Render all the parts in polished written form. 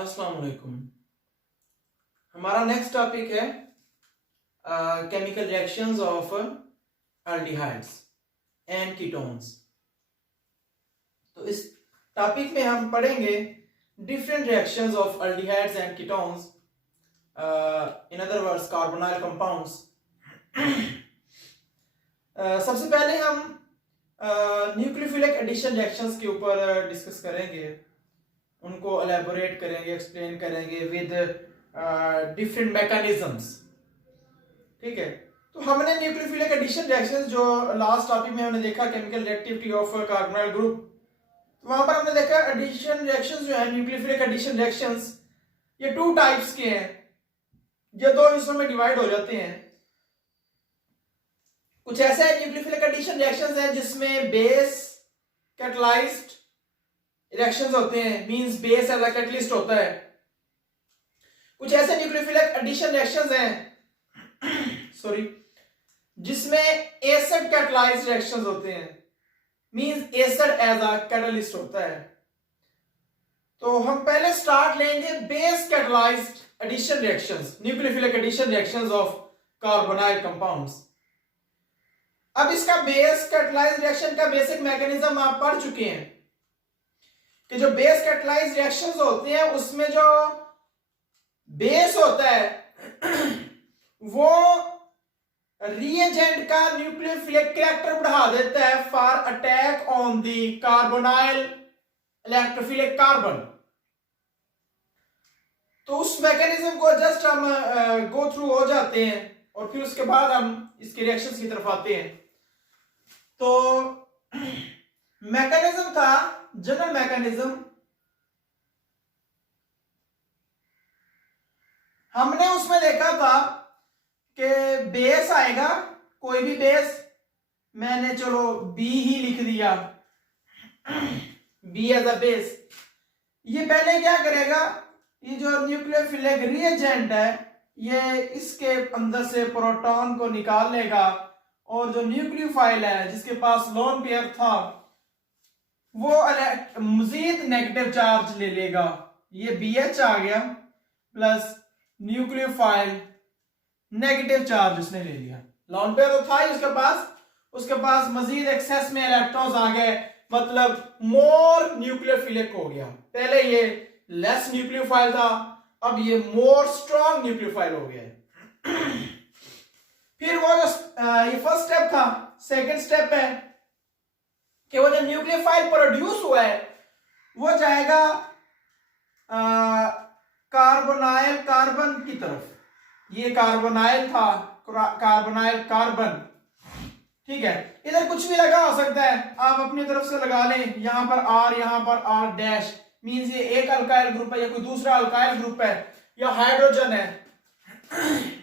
अस्सलाम वालेकुम। हमारा नेक्स्ट टॉपिक है chemical reactions of aldehydes and ketones. तो इस टॉपिक में हम पढ़ेंगे different reactions of aldehydes and ketones, in other words carbonyl compounds. सबसे पहले हम न्यूक्लियोफिलिक एडिशन रिएक्शंस के ऊपर डिस्कस करेंगे, उनको एलेबोरेट करेंगे, एक्सप्लेन करेंगे विद डिफरेंट मैकेनिज्म्स। ठीक है, तो हमने न्यूक्लियोफिलिक एडिशन रिएक्शंस जो लास्ट टॉपिक में हमने देखा chemical reactivity of carbonyl group, तो वहां पर हमने देखा एडिशन रिएक्शंस जो है न्यूक्लियोफिलिक एडिशन रिएक्शंस ये टू टाइप्स के हैं, ये दो हिस्सों में डिवाइड हो जाते हैं। कुछ ऐसे न्यूक्लियोफिलिक एडिशन रिएक्शंस हैं जिसमें बेस कैटलाइज्ड रिएक्शंस होते हैं, means base as a catalyst होता है। कुछ ऐसे न्यूक्लियोफिलिक एडिशन रिएक्शंस हैं सॉरी जिसमें एसिड कैटलाइज्ड रिएक्शंस होते हैं, means acid as a catalyst होता है। तो हम पहले स्टार्ट लेंगे base catalysed addition reactions, nucleophilic addition reactions of carbonyl compounds. अब इसका बेस कैटलाइज्ड रिएक्शन का बेसिक मैकेनिज्म आप पढ़ चुके हैं कि जो बेस कैटलाइज्ड रिएक्शंस होते हैं उसमें जो बेस होता है वो रिएजेंट का न्यूक्लियोफिलिक कैरेक्टर बढ़ा देता है for attack on the carbonyl electrophilic carbon. तो उस मैकेनिज्म को जस्ट हम गो थ्रू हो जाते हैं और फिर उसके बाद हम इसके रिएक्शंस की तरफ आते हैं। तो मैकेनिज्म था, जनरल मैकेनिज्म, हमने उसमें देखा था कि बेस आएगा, कोई भी बेस, मैंने चलो बी ही लिख दिया, बी एज अ बेस। ये पहले क्या करेगा, ये जो न्यूक्लियोफिलिक रिएजेंट है ये इसके अंदर से प्रोटॉन को निकाल लेगा और जो न्यूक्लियोफाइल है जिसके पास लोन पेयर था वो मजीद नेगेटिव चार्ज ले लेगा। ये BH आ गया प्लस न्यूक्लियोफाइल नेगेटिव चार्ज उसने ले लिया, लोन पेयर तो था ही उसके पास मजीद एक्सेस में इलेक्ट्रॉन्स आ गए, मतलब मोर न्यूक्लियोफिलिक हो गया। पहले ये लेस न्यूक्लियोफाइल था, अब ये मोर स्ट्रॉन्ग न्यूक्लियोफाइल हो गया। फिर वो जो ये फर्स्ट स्टेप था, सेकंड स्टेप है कि वो जो न्यूक्लियोफाइल प्रोड्यूस हुआ है वो जाएगा कार्बोनाइल कार्बन की तरफ। ये कार्बोनाइल था, कार्बोनाइल कार्बन, ठीक है। इधर कुछ भी लगा हो सकता है, आप अपनी तरफ से लगा लें, यहां पर R, यहां पर R डैश, मींस ये एक अल्काइल ग्रुप है या कोई दूसरा अल्काइल ग्रुप है या हाइड्रोजन है।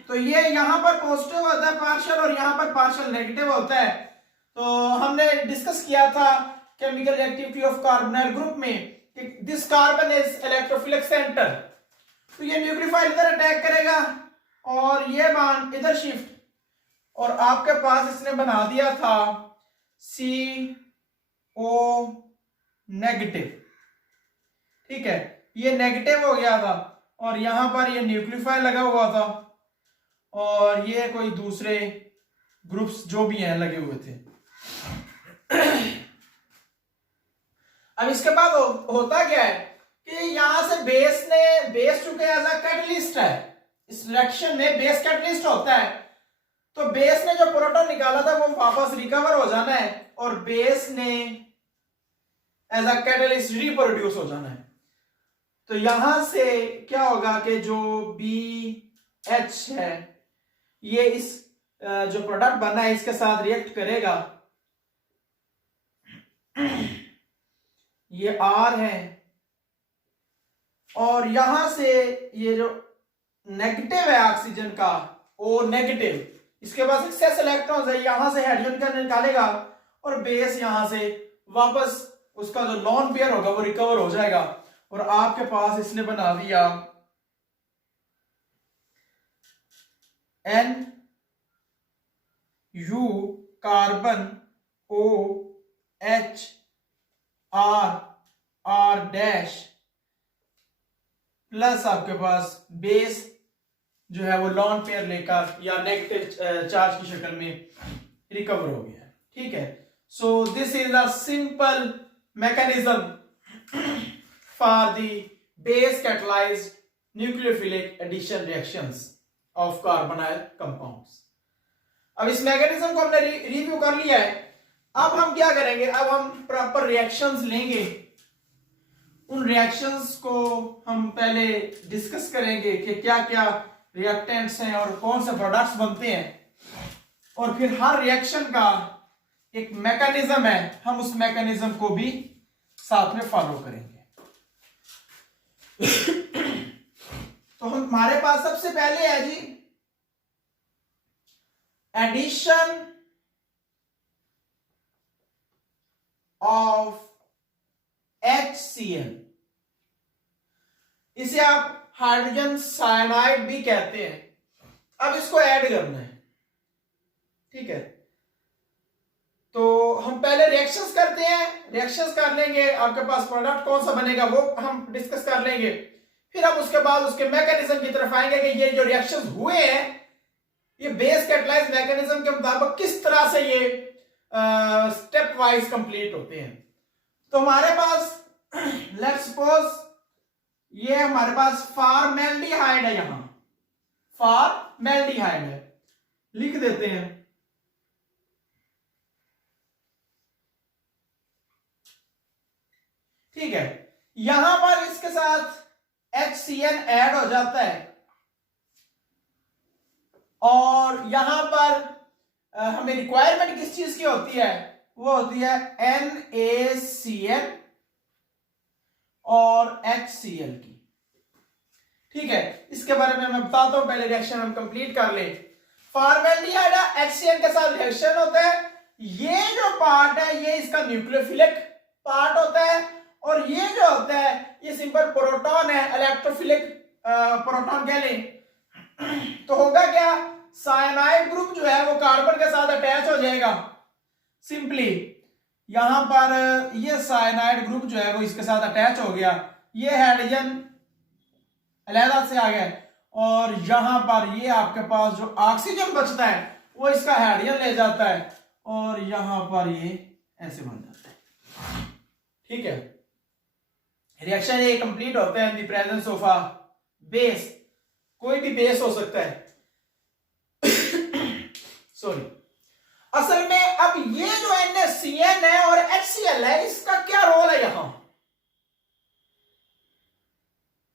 तो ये यहां पर पॉजिटिव होता है पार्शियल और यहां पर पार्शियल नेगेटिव होता है। तो हमने डिस्कस किया था chemical reactivity of carbonyl group में कि this carbon is electrophilic centre. तो ये न्यूक्लियोफाइल इधर अटैक करेगा और ये बॉन्ड इधर शिफ्ट, और आपके पास इसने बना दिया था CO नेगेटिव, ठीक है। ये नेगेटिव हो गया था और यहां पर ये न्यूक्लियोफाइल लगा हुआ था और ये कोई दूसरे ग्रुप्स जो भी हैं लगे हुए थे। अब इसके बाद होता क्या है कि यहां से बेस चूंकि एज अ कैटलिस्ट है, इस रिएक्शन में बेस कैटलिस्ट होता है, तो बेस ने जो प्रोटॉन निकाला था वो वापस रिकवर हो जाना है और बेस ने एज अ कैटलिस्ट रिप्रोड्यूस हो जाना है। तो यहां से क्या होगा कि जो BH है ये इस जो प्रोडक्ट बना है इसके साथ रिएक्ट करेगा, ये R है, और यहां से ये जो नेगेटिव है ऑक्सीजन का O नेगेटिव, इसके पास एक्सेस इलेक्ट्रॉन्स है, यहां से हाइड्रोजन का निकालेगा और बेस यहां से वापस उसका जो लोन पेयर होगा वो रिकवर हो जाएगा और आपके पास इसने बना दिया NU carbon OH R dash plus आपके पास बेस जो है वो लॉन पेयर लेकर या नेगेटिव चार्ज की शक्ल में रिकवर हो गया। ठीक है, so this is a simple mechanism for the base catalysed nucleophilic addition reactions of carbonyl compounds. अब इस मैकेनिज्म को हमने रिव्यू कर लिया है। अब हम क्या करेंगे, अब हम प्रॉपर रिएक्शंस लेंगे। उन रिएक्शंस को हम पहले डिस्कस करेंगे कि क्या क्या रिएक्टेंट्स हैं और कौन से प्रोडक्ट्स बनते हैं, और फिर हर रिएक्शन का एक मैकेनिज्म है, हम उस मैकेनिज्म को भी साथ में फॉलो करेंगे। तो हमारे पास सबसे पहले है जी एडिशन ऑफ HCl। इसे आप हाइड्रोजन साइनाइड भी कहते हैं। अब इसको ऐड करना है। ठीक है, तो हम पहले रिएक्शंस करते हैं, रिएक्शंस कर लेंगे, आपके पास प्रोडक्ट कौन सा बनेगा वो हम डिस्कस कर लेंगे। फिर हम उसके बाद उसके मैकेनिज्म की तरफ आएंगे कि ये जो रिएक्शंस हुए हैं ये बेस कैटलाइज मैकेनिज्म के मुताबिक किस तरह से ये स्टेप वाइज कंप्लीट होते हैं। तो हमारे पास लेट्स सपोज ये हमारे पास फॉर्मेल्डिहाइड है, यहां फॉर्मेल्डिहाइड है, लिख देते हैं। ठीक है, यहां पर इसके साथ HCl ऐड हो जाता है और यहां पर हमें रिक्वायरमेंट किस चीज की होती है, वो होती है NaCl और HCl की। ठीक है, इसके बारे में मैं बताता हूं, पहले रिएक्शन हम कंप्लीट कर ले। फॉर्मेल्डिहाइड HCl के साथ रिएक्शन होता है, ये जो पार्ट है ये इसका न्यूक्लियोफिलिक पार्ट होता है, और ये जो होता है ये सिंपल प्रोटॉन है, इलेक्ट्रोफिलिक प्रोटॉन कह लें। तो होगा क्या, साइनाइड ग्रुप जो है वो कार्बन के साथ अटैच हो जाएगा सिंपली। यहां पर ये साइनाइड ग्रुप जो है वो इसके साथ अटैच हो गया, ये हाइड्रोजन अलहदा से आ गया, और यहां पर ये आपके पास जो ऑक्सीजन बचता है वो इसका हाइड्रोजन ले जाता है, और यहां पर ये ऐसे बन जाता है। ठीक है, रिएक्शन ये कंप्लीट होता है in the presence of a base. कोई भी बेस हो सकता है सॉरी। असल में अब ये जो NaCl है और HCl है, इसका क्या रोल है यहां,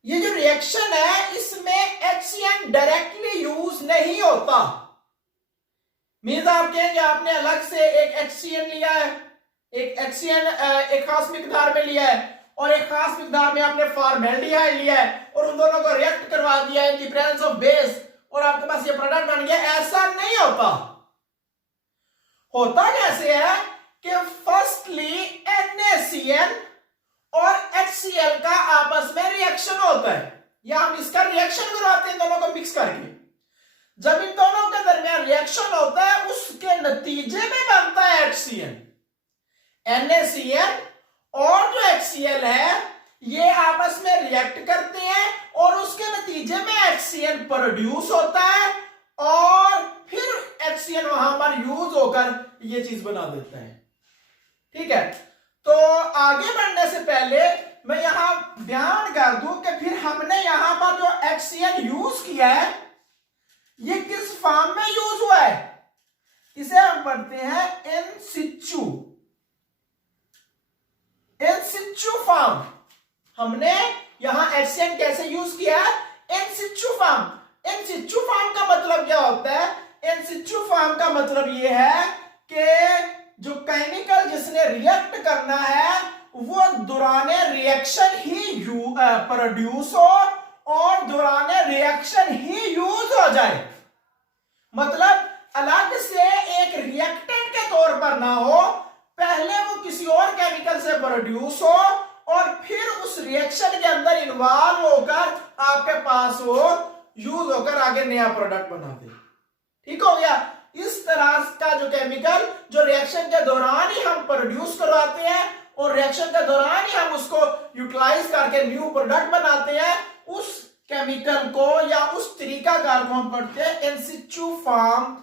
ये जो रिएक्शन है इसमें HCl डायरेक्टली यूज नहीं होता। मीन्स आप कहेंगे आपने अलग से एक HCl लिया है, एक HCl एक खास मिकदार में लिया है, और एक खास मिकदार में आपने फॉर्मेल्डिहाइड लिया है, और उन दोनों को रिएक्ट करवा दिया in the presence of base, और आपके पास ये प्रोडक्ट बन गया। ऐसा नहीं होता। होता कैसे है कि फर्स्टली NaCl और HCl का आपस में रिएक्शन होता है, या हम इसका रिएक्शन करवाते हैं दोनों को मिक्स करके। जब इन दोनों के दरमियान रिएक्शन होता है उसके नतीजे में बनता है HCl। NaCl और जो HCl है ये आपस में रिएक्ट करते हैं, और उसके नतीजे में HCl प्रोड्यूस होता है, और फिर HCl वहां पर यूज होकर ये चीज बना देता है। ठीक है, तो आगे बढ़ने से पहले मैं यहां बयान कर दूं कि फिर हमने यहां पर जो HCl यूज किया है ये किस फॉर्म में यूज हुआ है, इसे हम पढ़ते हैं इन सिच्यू फॉर्म। हमने यहां HCl कैसे यूज किया है, इन सिच्यू फॉर्म। इन सिच्यू फॉर्म का मतलब क्या होता है, इन सिच्यू फॉर्म का मतलब यह है कि जो केमिकल जिसने रिएक्ट करना है वो दौराने रिएक्शन ही प्रोड्यूस हो और दौराने रिएक्शन ही यूज हो जाए। मतलब अलग से एक रिएक्टेंट के तौर पर ना हो, पहले वो किसी और केमिकल से प्रोड्यूस हो और फिर उस रिएक्शन के अंदर इन्वॉल्व होकर आपके पास वो यूज होकर आगे नया प्रोडक्ट बना दे। ठीक हो गया। इस तरह का जो केमिकल जो रिएक्शन के दौरान ही हम प्रोड्यूस करवाते हैं और रिएक्शन के दौरान ही हम उसको यूटिलाइज करके न्यू प्रोडक्ट बनाते हैं। उस केमिकल को या उस तरीकाकार को हम पढ़ते हैं इन सिचु फॉर्म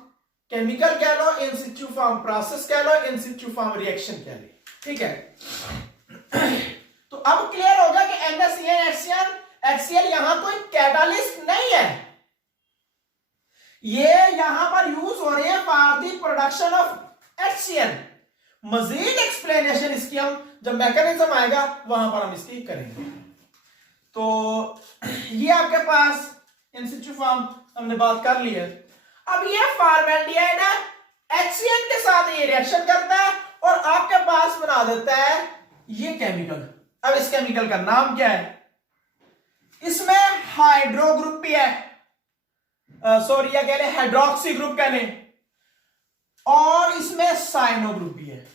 केमिकल कह लो, इन सिचु फॉर्म प्रोसेस कह लो, इन सिचु फॉर्म रिएक्शन कह लो। ठीक है, तो अब क्लियर होगा कि NaCN HCl यहां कोई कैटालिस्ट नहीं है, ये यहां पर यूज हो रहे हैं for the production of HCl। मजीद एक्सप्लेनेशन इसकी हम जब मैकेनिज्म आएगा वहां पर हम इसकी करेंगे। तो ये आपके पास इन सिचु फॉर्म हमने बात कर ली है। अब ये फॉर्मेल्डिहाइड है, HCl के साथ ये रिएक्शन करता है और आपके पास बना देता है ये केमिकल। अब इस केमिकल का नाम क्या है? इसमें हाइड्रो ग्रुप भी है, सॉरी या कह लें हाइड्रोक्सी ग्रुप कह लें, और इसमें साइनो ग्रुप भी है।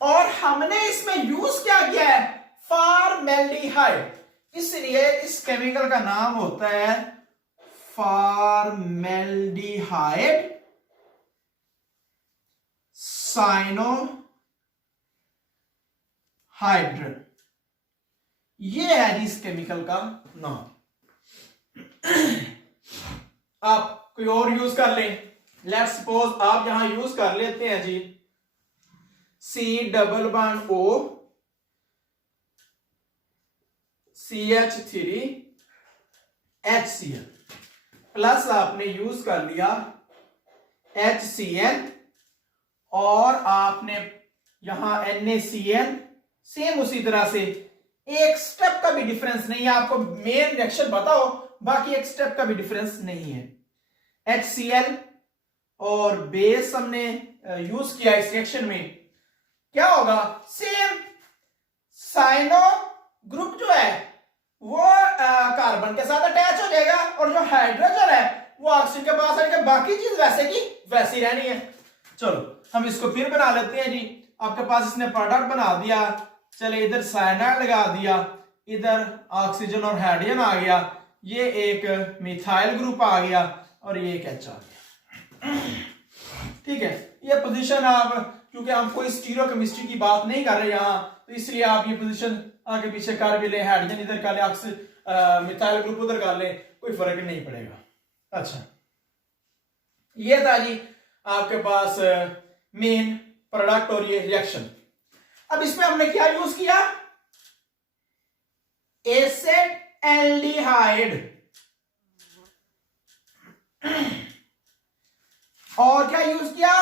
और हमने इसमें यूज क्या किया है? फॉर्मेल्डिहाइड, इसलिए इस केमिकल का नाम होता है फॉर्मेल्डिहाइड साइनोहाइड्रन। ये है इस केमिकल का नाम। आप कोई और यूज कर लें, लेट्स सपोज आप यहां यूज कर लेते हैं जी C+O CH3HCl प्लस आपने यूज कर लिया HCl और आपने यहां NaCl, सेम उसी तरह से एक स्टेप का भी डिफरेंस नहीं है। आपको मेन रिएक्शन बताओ, बाकी एक स्टेप का भी डिफरेंस नहीं है। HCl और बेस हमने यूज किया इस रिएक्शन में, क्या होगा? सेम साइनो ग्रुप जो है वो कार्बन के साथ अटैच हो जाएगा और जो हाइड्रोजन है वो ऑक्सीजन के पास आएगा, बाकी चीज वैसे की वैसी रहनी है। चलो हम इसको फिर बना लेते हैं जी। आपके पास इसने प्रोडक्ट बना दिया, चले इधर साइनाइड लगा दिया, इधर ऑक्सीजन और हाइड्रोजन आ गया, ये एक मिथाइल ग्रुप आ गया और ये एक H आ गया। ठीक है, ये पोजीशन आप, क्योंकि हम कोई स्टीरियो केमिस्ट्री की बात नहीं कर रहे यहां, तो इसलिए आप ये पोजीशन आगे पीछे कर भी ले, हाइड्रोजन इधर कर ले, मिथाइल ग्रुप उधर कर ले, कोई फर्क नहीं पड़ेगा। अच्छा, ये था जी आपके पास मेन प्रोडक्ट और ये रिएक्शन। अब इसमें हमने क्या यूज किया? एसिड-एल्डिहाइड और क्या यूज किया?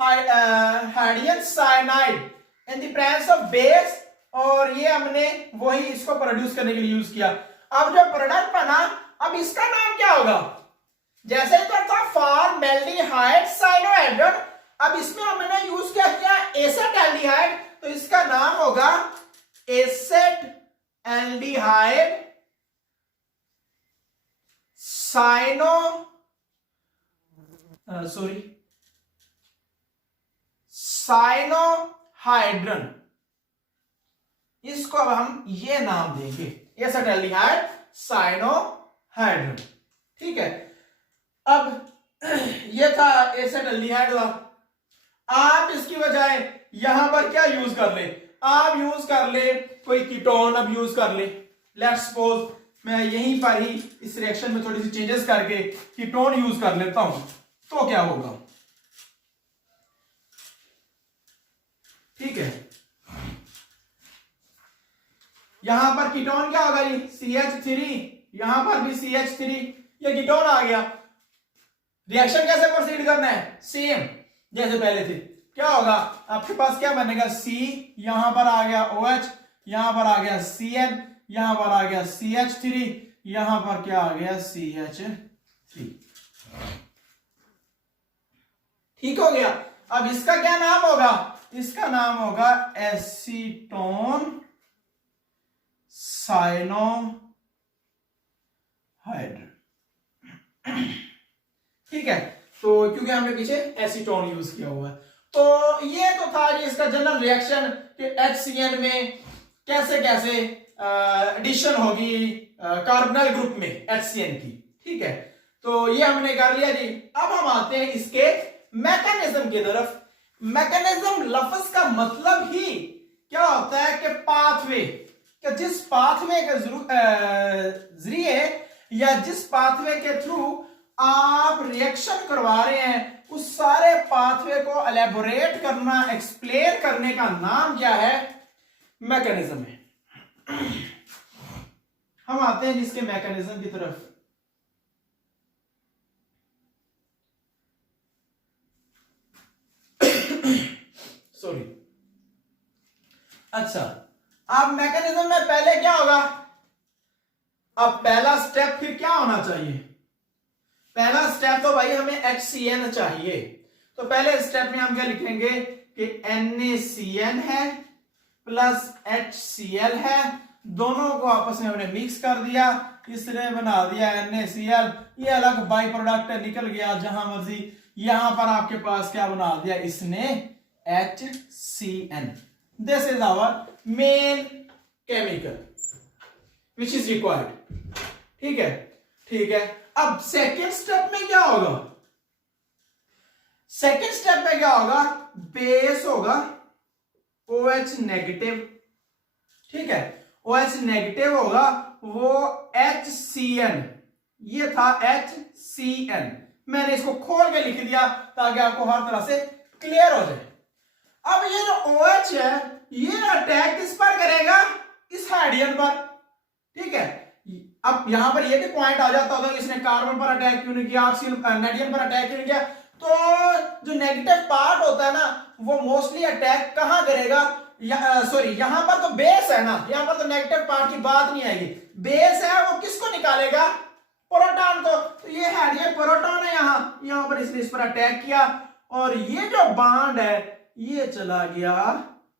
Hydrogen cyanide in the presence of base, और ये हमने वही इसको प्रोड्यूस करने के लिए यूज किया। अब जो प्रोडक्ट बना, अब इसका नाम क्या होगा? जैसे इधर था फॉर्मेल्डिहाइड साइनोहाइड्रन, अब इसमें हमने यूज क्या किया? एसिड-एल्डिहाइड, तो इसका नाम होगा एसिड-एल्डिहाइड साइनोहाइड्रन। इसको अब हम ये नाम देंगे एसिड-एल्डिहाइड साइनोहाइड्रन। ठीक है, अब ये था एसिड-एल्डिहाइड का। आप इसकी बजाय यहां पर क्या यूज कर ले? आप यूज कर ले कोई कीटोन, अब यूज कर ले। लेट्स सपोज मैं यहीं पर ही इस रिएक्शन में थोड़ी सी चेंजेस करके कीटोन यूज कर लेता हूं, तो क्या होगा? ठीक है, यहां पर कीटोन क्या होगा जी? CH3, यहां पर भी CH3, ये कीटोन आ गया। रिएक्शन कैसे प्रोसीड करना है? सेम जैसे पहले थे। क्या होगा? आपके पास क्या बनेगा? C, यहां पर आ गया OH, यहां पर आ गया CN, यहां पर आ गया CH3, यहां पर क्या आ गया? CH3। ठीक हो गया। अब इसका क्या नाम होगा? इसका नाम होगा एसीटोन साइनोहाइड्रन। ठीक है, तो क्योंकि हमने पीछे एसीटोन यूज किया हुआ है, तो ये तो था ये इसका जनरल रिएक्शन कि HCl में कैसे कैसे एडिशन होगी कार्बोनाइल ग्रुप में HCl की। ठीक है, तो ये हमने कर लिया जी। अब हम आते हैं इसके मैकेनिज्म की तरफ। मैकेनिज्म लफ्ज का मतलब ही क्या होता है कि पाथवे, कि जिस पाथवे के जरिए या जिस पाथवे के थ्रू आप रिएक्शन करवा रहे हैं उस सारे पाथवे को एलेबोरेट करना, एक्सप्लेन करने का नाम क्या है? मैकेनिज्म है। हम आते हैं जिसके मैकेनिज्म की तरफ। सॉरी। अच्छा, अब मैकेनिज्म में पहले क्या होगा? अब पहला स्टेप फिर क्या होना चाहिए? पहला स्टेप तो भाई हमें HCN चाहिए। तो पहले स्टेप में हम क्या लिखेंगे कि NaCN है प्लस HCl है, दोनों को आपस में हमने मिक्स कर दिया, इसने बना दिया NaCl। ये अलग बाई प्रोडक्ट निकल गया जहां मर्जी। यहां पर आपके पास क्या बना दिया इसने? HCN। This is our main chemical which is required. ठीक है, ठीक है। अब सेकेंड स्टेप में क्या होगा? सेकेंड स्टेप में क्या होगा? बेस होगा OH नेगेटिव। ठीक है, OH नेगेटिव होगा, वो HCN, ये था HCN। मैंने इसको खोल के लिख दिया ताकि आपको हर तरह से क्लियर हो जाए। अब ये जो OH है ये अटैक किस पर करेगा? इस हाइड्रोजन पर। ठीक है, अब यहां पर ये भी पॉइंट आ जाता होगा कि इसने कार्बन पर अटैक क्यों नहीं किया, नाइट्रोजन पर अटैक क्यों नहीं किया? तो जो नेगेटिव पार्ट होता है ना वो मोस्टली अटैक कहां करेगा? सॉरी, यहां पर तो बेस है ना, यहां पर तो नेगेटिव पार्ट की बात नहीं आएगी। बेस है वो किसको निकालेगा? प्रोटॉन को। तो ये है, ये प्रोटॉन है, यहां पर इसने इस पर अटैक किया और ये जो बॉन्ड है ये चला गया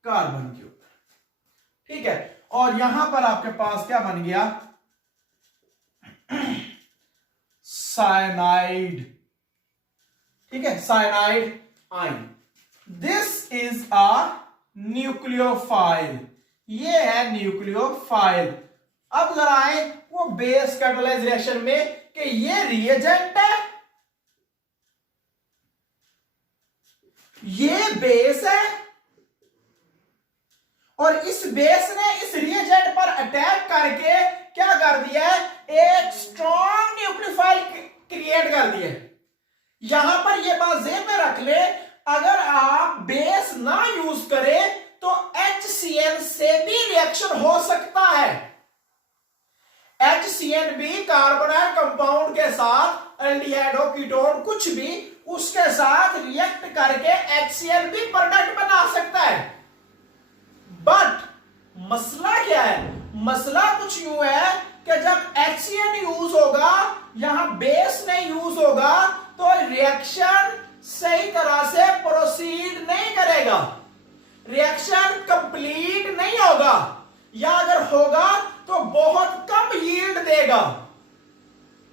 कार्बन के ऊपर। ठीक है, और यहां पर आपके पास क्या बन गया? साइनाइड। ठीक है, cyanide ion. This is a nucleophile. ये है न्यूक्लियोफाइल। अब जरा आए वो बेस कैटालाइज रिएक्शन में कि ये रिएजेंट है, ये बेस है और इस बेस ने इस रिएजेंट पर अटैक करके क्या कर दिया है? एक स्ट्रॉन्ग न्यूक्लियोफाइल क्रिएट कर दिया है। यहां पर ये बात ज़हन में रख ले, अगर आप बेस ना यूज करें तो HCN से भी रिएक्शन हो सकता है। HCN भी कार्बोनाइल कंपाउंड के साथ एल्डिहाइड हो, कीटोन कुछ भी उसके साथ रिएक्ट करके HCN भी प्रोडक्ट बना सकता है। बट मसला क्या है? मसला कुछ यूं है कि जब HCN यूज होगा, यहां बेस नहीं यूज होगा, तो रिएक्शन सही तरह से प्रोसीड नहीं करेगा, रिएक्शन कंप्लीट नहीं होगा, या अगर होगा तो बहुत कम यील्ड देगा।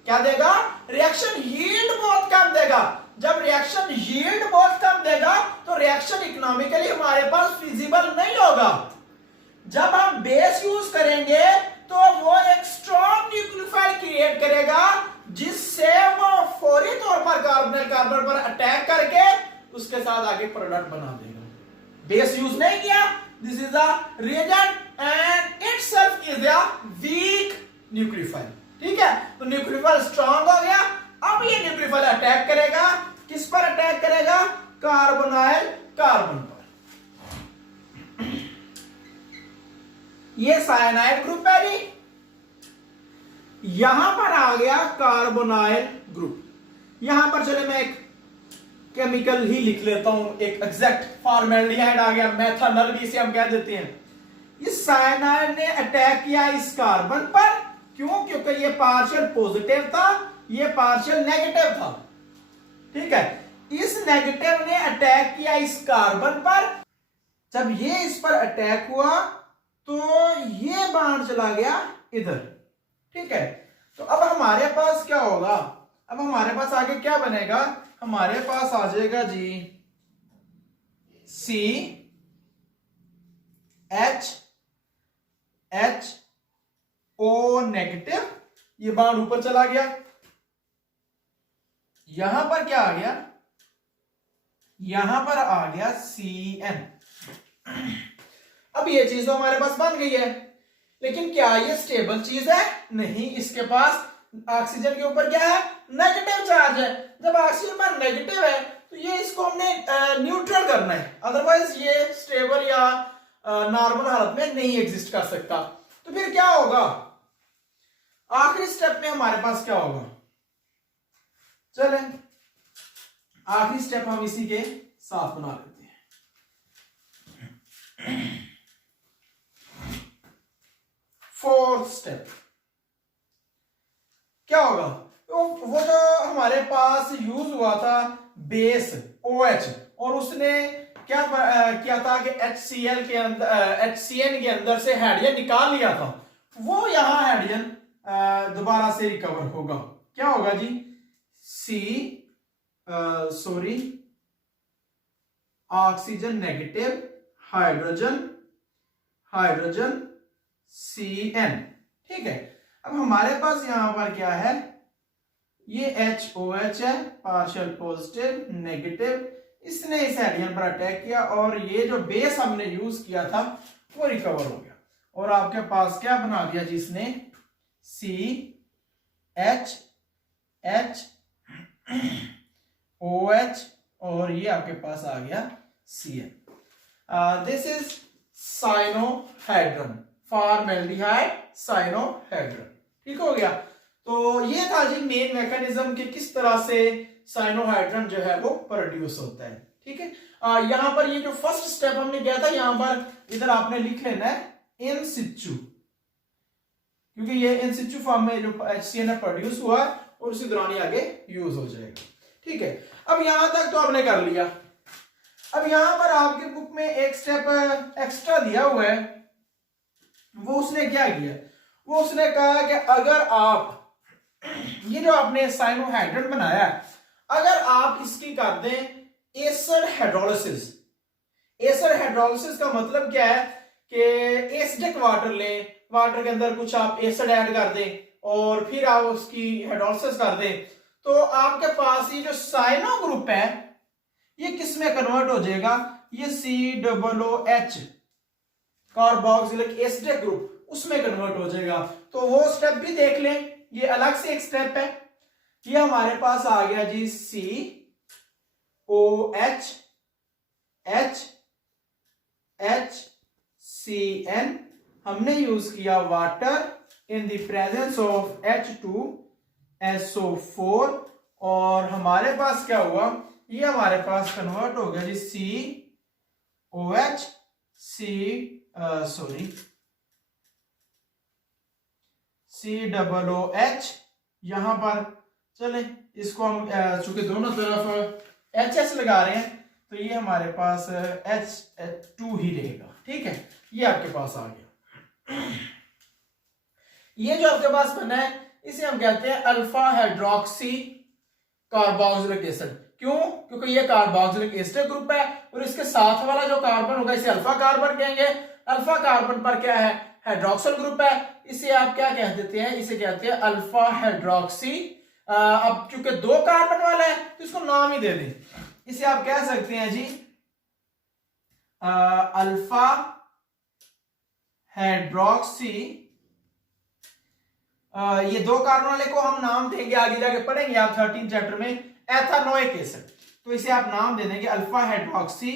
क्या देगा? रिएक्शन यील्ड बहुत कम देगा। जब रिएक्शन यील्ड बहुत कम देगा तो रिएक्शन इकोनॉमिकली हमारे पास फिजिबल नहीं होगा। जब हम बेस यूज करेंगे तो वो एक स्ट्रॉन्ग न्यूक्लियोफाइल क्रिएट करेगा जिससे वो फौरी तौर पर कार्बन पर अटैक करके उसके साथ आगे प्रोडक्ट बना देगा। बेस यूज नहीं किया, this is a reagent and itself is a weak nucleophile. ठीक है, तो न्यूक्लियोफाइल स्ट्रॉन्ग हो गया। अब ये न्यूक्लियोफाइल अटैक करेगा, किस पर अटैक करेगा? कार्बोनाइल कार्बन पर। ये साइनाइड ग्रुप है जी, यहां पर आ गया कार्बोनाइल ग्रुप। यहां पर चले मैं एक केमिकल ही लिख लेता हूं, एक एग्जैक्ट फॉर्मेल्डिहाइड आ गया, मेथनॉल भी इसे हम कह देते हैं। इस साइनाइड ने अटैक किया इस कार्बन पर, क्यों? क्योंकि ये पार्शियल पॉजिटिव था, ये पार्शियल नेगेटिव था। ठीक है, इस नेगेटिव ने अटैक किया इस कार्बन पर। जब ये इस पर अटैक हुआ तो ये बाहर चला गया इधर। ठीक है, तो अब हमारे पास क्या होगा? अब हमारे पास आगे क्या बनेगा? हमारे पास आ जाएगा जी सी एच ओ नेगेटिव, ये बाण ऊपर चला गया। यहां पर क्या आ गया? यहां पर आ गया CN। अब ये चीज तो हमारे पास बन गई है, लेकिन क्या ये स्टेबल चीज है? नहीं, इसके पास ऑक्सीजन के ऊपर क्या है? नेगेटिव चार्ज है। जब ऑक्सीजन पर नेगेटिव है तो ये इसको हमने न्यूट्रल करना है, अदरवाइज ये स्टेबल या नॉर्मल हालत में नहीं एग्जिस्ट कर सकता। तो फिर क्या होगा? आखिरी स्टेप में हमारे पास क्या होगा? चले आखिरी स्टेप हम इसी के साथ बना लेते हैं। फोर्थ स्टेप क्या होगा? तो वो जो हमारे पास यूज हुआ था बेस OH, और उसने क्या किया था कि HCl के अंदर HCN के अंदर से हाइड्रोजन निकाल लिया था, वो यहां हाइड्रोजन दोबारा से रिकवर होगा। क्या होगा जी? Oxygen negative, hydrogen CN। ठीक है, अब हमारे पास यहां पर क्या है? ये HOH है, पार्शियल पॉजिटिव नेगेटिव, इसने इस हाइड्रोजन पर अटैक किया और ये जो बेस हमने यूज किया था वो रिकवर हो गया, और आपके पास क्या बना दिया जिसने? CHOH, और ये आपके पास आ गया CN। This is cyanohydrin, formaldehyde cyanohydrin. ठीक हो गया। तो ये था जी मेन मैकेनिज्म कि किस तरह से साइनोहाइड्रन जो है वो प्रोड्यूस होता है। ठीक है, यहां पर ये जो फर्स्ट स्टेप हमने किया था, यहां पर इधर आपने लिख लेना है इन सिचु, क्योंकि ये इन सिचु फॉर्म में जो HCN प्रोड्यूस हुआ और उसी दौरान आगे यूज हो जाएगा। ठीक है, अब यहां तक तो आपने कर लिया। अब यहां पर आपके बुक में एक स्टेप एक्स्ट्रा दिया हुआ है, वो उसने क्या किया? वो उसने कहा कि अगर आप ये जो आपने साइनोहाइड्रन बनाया है, अगर आप इसकी कर दें एसिड हाइड्रोलिसिस। एसिड हाइड्रोलिसिस का मतलब क्या है कि एसिडिक वाटर लें, वाटर के अंदर कुछ आप एसिड ऐड कर दें और फिर आप उसकी हाइड्रोलिसिस कर दें, तो आपके पास ये जो साइनो ग्रुप है ये किस में कन्वर्ट हो जाएगा? ये COOH कार्बोक्सिलिक एसिडिक ग्रुप उसमें कन्वर्ट हो जाएगा। तो वो स्टेप भी देख लें, ये अलग से एक स्टेप है। ये हमारे पास आ गया जी COH HCN, हमने यूज किया water in the presence of H2SO4, और हमारे पास क्या हुआ? ये हमारे पास कन्वर्ट हो गया जी COOH, यहां पर चले इसको हम चूंकि दोनों तरफ HS लगा रहे हैं तो ये हमारे पास H2 ही रहेगा। ठीक है, ये आपके पास आ गया। ये जो आपके पास बना है इसे हम कहते हैं अल्फा हाइड्रोक्सी कार्बोक्सिलिक एसिड। क्यों? क्योंकि ये कार्बोक्सिलिक एसिड ग्रुप है और इसके साथ वाला जो कार्बन होगा इसे अल्फा कार्बन कहेंगे। अल्फा कार्बन पर क्या है? हाइड्रोक्सिल ग्रुप है, इसे आप क्या कह देते हैं? इसे कहते हैं अल्फा हाइड्रोक्सी। अब क्योंकि दो कार्बन वाला है तो इसको नाम ही दे दें, इसे आप कह सकते हैं जी अल्फा हाइड्रोक्सी। ये दो कार्बन वाले को हम नाम देंगे, आगे जाके पढ़ेंगे आप 13 चैप्टर में, एथानोइक एसिड। तो इसे आप नाम दे देंगे अल्फा हाइड्रोक्सी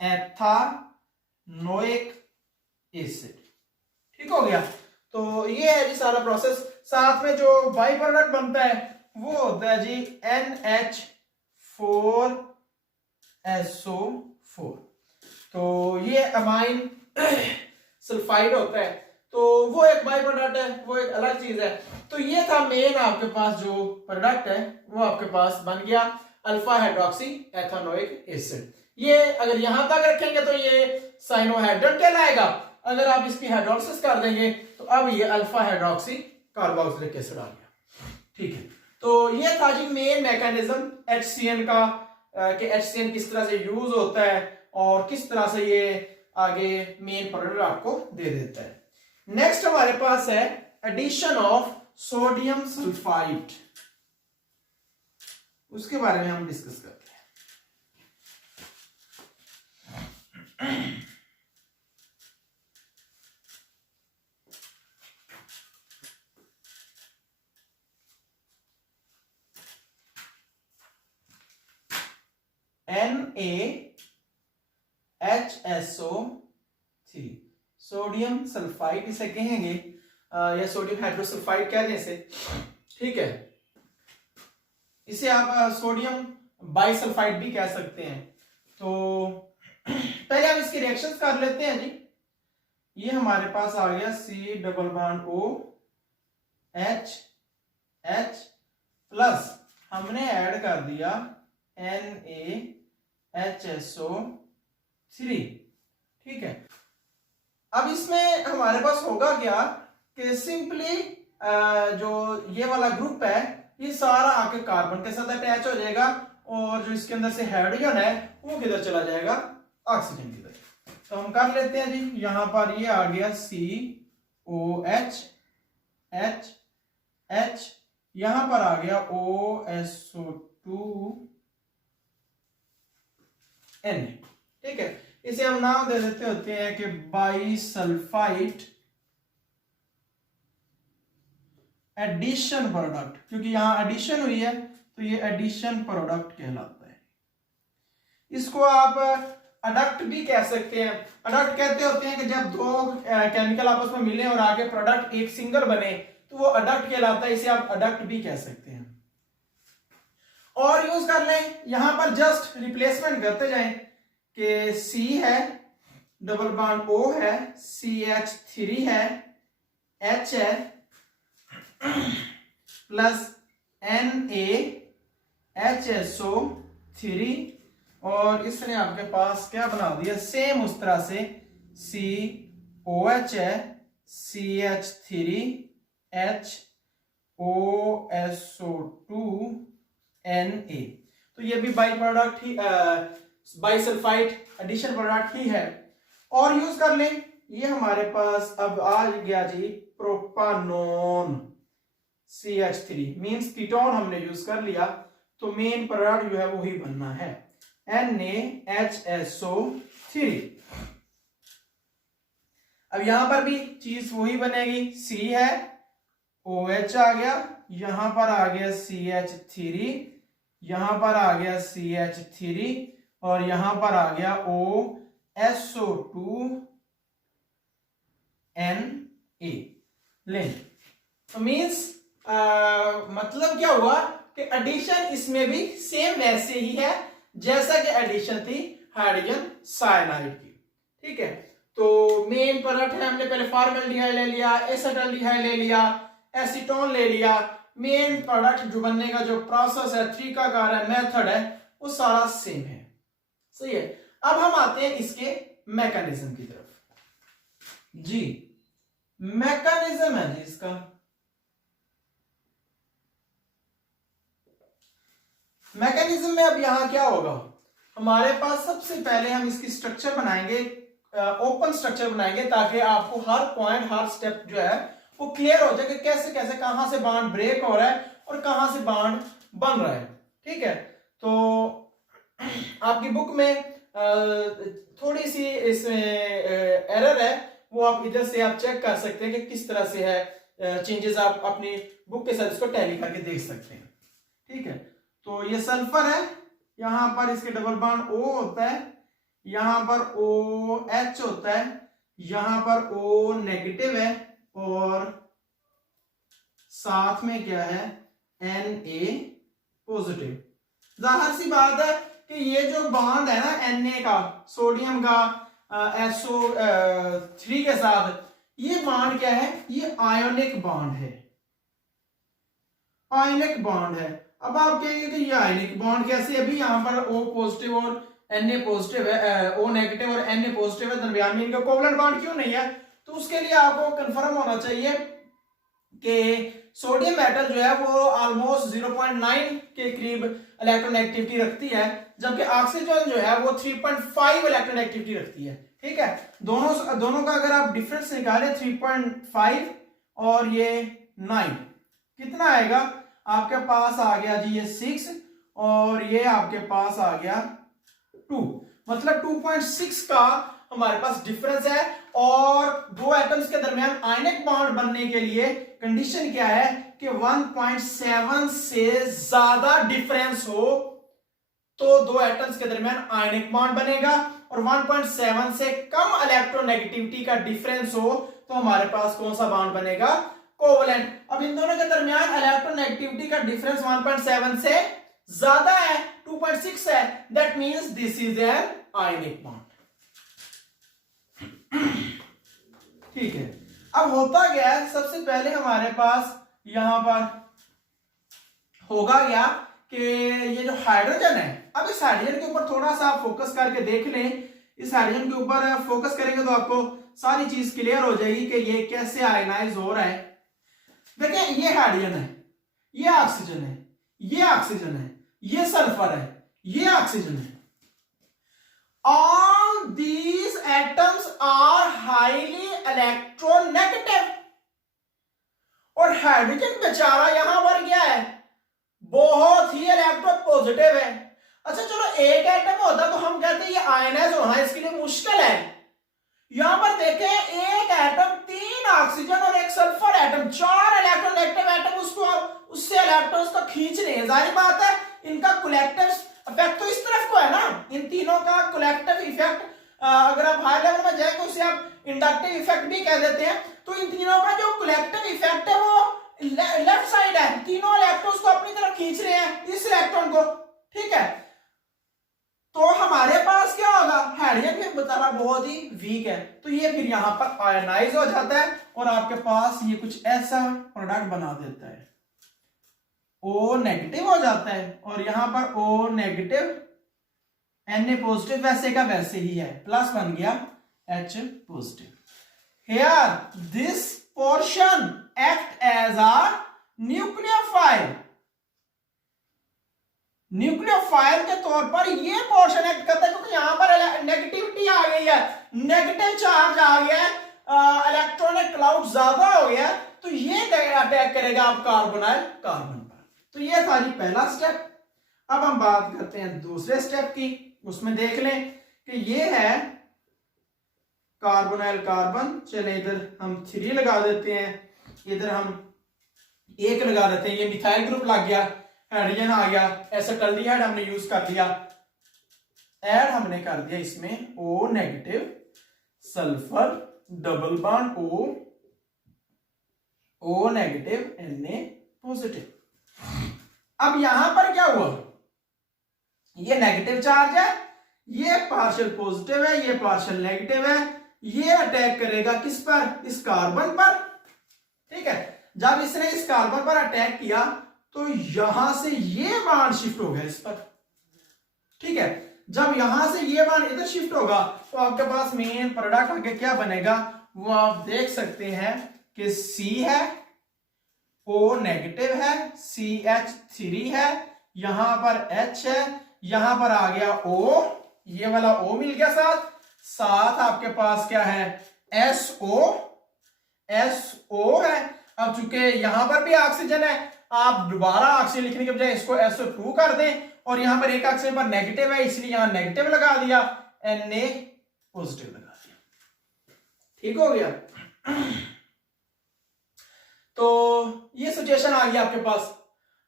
एथानोइक एसिड। ठीक हो गया। तो ये है जी सारा प्रोसेस। साथ में जो बाई प्रोडक्ट बनता है वो होता है जी NH4SO4। तो ये अमाइन सल्फाइड होता है, तो वो एक बाई प्रोडक्ट है, वो एक अलग चीज है। तो ये था मेन आपके पास जो प्रोडक्ट है वो आपके पास बन गया अल्फा हाइड्रोक्सी एथानोइक एसिड। ये अगर यहां तक रखेंगे तो ये साइनोहाइड्रन कहलाएगा। अगर आप इसकी हाइड्रोलिसिस कर देंगे तो अब ये अल्फा हाइड्रोक्सी कार्बोक्सिलिक एसिड आ गया। ठीक है, तो ये था जी मेन मैकेनिज्म HCN का, कि HCN किस तरह से यूज होता है और किस तरह से ये आगे मेन प्रोडक्ट आपको दे देता है। नेक्स्ट हमारे पास है एडिशन ऑफ सोडियम सल्फाइड, उसके बारे में हम डिस्कस करते हैं। NaHSO3 सोडियम सल्फाइड इसे कहेंगे, या सोडियम हाइड्रोसल्फाइड कह दें इसे, ठीक है। इसे आप सोडियम बाइसल्फाइड भी कह सकते हैं। तो पहले हम इसकी रिएक्शंस कर लेते हैं जी। ये हमारे पास आ गया C double bond O H H plus हमने ऐड कर दिया NaHSO3, ठीक है। अब इसमें हमारे पास होगा क्या कि सिंपली जो ये वाला ग्रुप है ये सारा आके कार्बन के साथ अटैच हो जाएगा, और जो इसके अंदर से हाइड्रोजन है वो किधर चला जाएगा, ऑक्सीजन की तरफ। तो हम कर लेते हैं जी। यहां पर ये आ गया COH H H, यहां पर आ गया OSO2N, ठीक है। इसे हम नाम दे देते होते हैं कि बाइसल्फाइड एडिशन प्रोडक्ट, क्योंकि यहां एडिशन हुई है तो ये एडिशन प्रोडक्ट कहलाता है। इसको आप अडक्ट भी कह सकते हैं। अडक्ट कहते होते हैं कि जब दो केमिकल आपस में मिले और आगे प्रोडक्ट एक सिंगल बने तो वो अडक्ट कहलाता है। इसे आप अडक्ट भी कह सकते हैं। और यूज कर लें, यहां पर जस्ट रिप्लेसमेंट करते जाएं कि C है, डबल बॉन्ड O है, CH3 है, H है, प्लस NaHSO3, और इसने आपके पास क्या बना दिया, सेम उस तरह से COH है, CH3H OSO2Na, तो ये भी बाई प्रोडक्ट ही, बाइसल्फाइड एडिशन प्रोडक्ट ही है। और यूज कर लें, ये हमारे पास अब आ गया जी प्रोपानोन CH3, मींस कीटोन हमने यूज कर लिया, तो मेन प्रोडक्ट जो है वो ही बनना है NaHSO3। अब यहां पर भी चीज वही बनेगी, C है, OH आ गया, यहां पर आ गया CH3, यहां पर आ गया CH3, और यहां पर आ गया OSO2Na। ले तो मींस मतलब क्या हुआ कि एडिशन इसमें भी सेम वैसे ही है जैसा कि एडिशन थी हाइड्रोजन साइनाइड की, ठीक है। तो मेन प्रोडक्ट है, हमने पहले फॉर्मल्डिहाइड ले लिया, एसिटाल्डिहाइड ले लिया, एसीटोन ले लिया। मेन प्रोडक्ट जो बनने का जो प्रोसेस है, तरीकाकार है, मेथड है, वो सारा सेम है, सही है। अब हम आते हैं इसके मैकेनिज्म की तरफ जी। मैकेनिज्म है जी इसका, मैकेनिज्म में अब यहां क्या होगा, हमारे पास सबसे पहले हम इसकी स्ट्रक्चर बनाएंगे, ओपन स्ट्रक्चर बनाएंगे, ताकि आपको हर पॉइंट हर स्टेप जो है वो क्लियर हो जाए कि कैसे कैसे कहां से बॉन्ड ब्रेक हो रहा है और कहां से बॉन्ड बन रहा है, ठीक है। तो आपकी बुक में थोड़ी सी इसमें एरर है, वो आप इधर से आप चेक कर सकते हैं कि किस तरह से है चेंजेस, आप अपनी बुक के साथ इसको टैली करके देख सकते हैं, ठीक है। तो ये सल्फर है, यहां पर इसके डबल बॉन्ड O होता है, यहां पर OH होता है, यहां पर O नेगेटिव है, और साथ में क्या है Na पॉजिटिव। जाहिर सी बात है कि ये जो बॉन्ड है ना Na का, सोडियम का SO3 के साथ, ये बॉन्ड क्या है, ये आयोनिक बॉन्ड है, आयोनिक बॉन्ड है। अब आप कहेंगे कि ये आयनिक बॉन्ड कैसे, अभी यहां पर O पॉजिटिव और Na पॉजिटिव है, O नेगेटिव और Na पॉजिटिव है, दरमियान में इनका कोवलेंट बॉन्ड क्यों नहीं है। तो उसके लिए आपको कंफर्म होना चाहिए कि सोडियम मेटल जो है वो ऑलमोस्ट 0.9 के करीब इलेक्ट्रोनेगेटिविटी रखती है, जबकि ऑक्सीजन जो है वो 3.5 इलेक्ट्रोनेगेटिविटी रखती है, ठीक है। दोनों का अगर आप डिफरेंस निकालें 3.5 और ये 9, कितना आएगा आपके पास, आ गया जी ये 6, और ये आपके पास आ गया 2। मतलब 2.6 का हमारे पास डिफरेंस है। और दो एटम्स के दरमियान आयनिक बॉन्ड बनने के लिए कंडीशन क्या है कि 1.7 से ज्यादा डिफरेंस हो तो दो एटम्स के दरमियान आयनिक बॉन्ड बनेगा, और 1.7 से कम इलेक्ट्रोनेगेटिविटी का डिफरेंस हो तो हमारे पास कौन सा बॉन्ड बनेगा, कोवेलेंट। अब इन दोनों के दरमियान इलेक्ट्रोनेगेटिविटी का डिफरेंस 1.7 से ज्यादा है, 2.6 है, that means this is an ionic bond. ठीक है, अब होता क्या है, सबसे पहले हमारे पास यहां पर होगा क्या कि ये जो हाइड्रोजन है, अब इस हाइड्रोजन के ऊपर थोड़ा सा फोकस करके देख लें। इस हाइड्रोजन के ऊपर फोकस करेंगे तो आपको सारी चीज क्लियर हो जाएगी कि ये कैसे आयनाइज हो रहा है। देखिए, ये हाइड्रोजन है, ये ऑक्सीजन है, ये ऑक्सीजन है, ये सल्फर है, ये ऑक्सीजन है। All these atoms are highly electronegative। और हाइड्रोजन बेचारा यहां पर क्या है, बहुत ही इलेक्ट्रोपॉजिटिव है। अच्छा चलो, एक एटम होता तो हम कहते हैं ये आयनाइज होना इसके लिए मुश्किल है। यहां पर देखें, एक एटम, 3 ऑक्सीजन और एक सल्फर एटम, 4 इलेक्ट्रोनेगेटिव एटम उसको उससे इलेक्ट्रॉन्स को खींच रहे हैं। जाहिर बात है इनका कलेक्टिव इफेक्ट तो इस तरफ को है ना, इन तीनों का कलेक्टिव इफेक्ट अगर आप हाई लेवल में जाएं तो उसे आप इंडक्टिव इफेक्ट भी कह देते हैं। तो इन तीनों का जो कलेक्टिव इफेक्ट है वो लेफ्ट साइड है, तीनों इलेक्ट्रॉन्स को अपनी तरफ खींच रहे हैं, इस इलेक्ट्रॉन को। ठीक है, तो हमारे पास क्या होगा, हाइड्रोजन भी बेचारा बहुत ही वीक है, तो ये फिर यहां पर आयनाइज हो जाता है और आपके पास ये कुछ ऐसा प्रोडक्ट बना देता है, O नेगेटिव हो जाता है। और यहां पर O नेगेटिव, Na पॉजिटिव वैसे का वैसे ही है, प्लस बन गया H positive. Here this portion act as a nucleophile. Nucleophile के तौर पर ये पोर्शन एक्ट करता है, क्योंकि यहां पर नेगेटिविटी आ गई है, नेगेटिव चार्ज आ गया है, इलेक्ट्रॉनिक क्लाउड ज्यादा हो गया, तो ये अटैक करेगा आप कार्बोनाइल कार्बन पर। तो ये था जी पहला स्टेप। अब हम बात करते हैं दूसरे स्टेप की, उसमें देख लें कि ये है कार्बोनाइल कार्बन। चले इधर हम 3 लगा देते हैं, इधर हम 1 लगा देते हैं, ये मिथाइल ग्रुप लग गया, हाइड्रोजन आ गया, एसिटाल्डिहाइड हमने यूज कर दिया, ऐड हमने कर दिया इसमें O negative, sulphur double bond O negative, Na positive. अब यहां पर क्या हुआ, ये नेगेटिव चार्ज है, ये पार्शियल पॉजिटिव है, ये पार्शियल नेगेटिव है, ये अटैक करेगा किस पर, इस कार्बन पर। ठीक है, जब इसने इस कार्बन पर अटैक किया तो यहां से ये बॉन्ड शिफ्ट हो गया इस पर। ठीक है, जब यहां से ये बॉन्ड इधर शिफ्ट होगा तो आपके पास मेन प्रोडक्ट आगे क्या बनेगा, वो आप देख सकते हैं कि C है, O नेगेटिव है, CH3 है, यहां पर H है, यहां पर आ गया O, ये वाला O मिल गया साथ साथ आपके पास क्या है, SO है। अब चूंकि यहां पर भी ऑक्सीजन है, आप दोबारा ऑक्सीजन लिखने के बजाय इसको SO2 कर दें, और यहां पर एक ऑक्सीजन पर नेगेटिव है इसलिए यहां नेगेटिव लगा दिया, Na पॉजिटिव लगा दिया। ठीक हो गया। तो ये सिचुएशन आ गई आपके पास।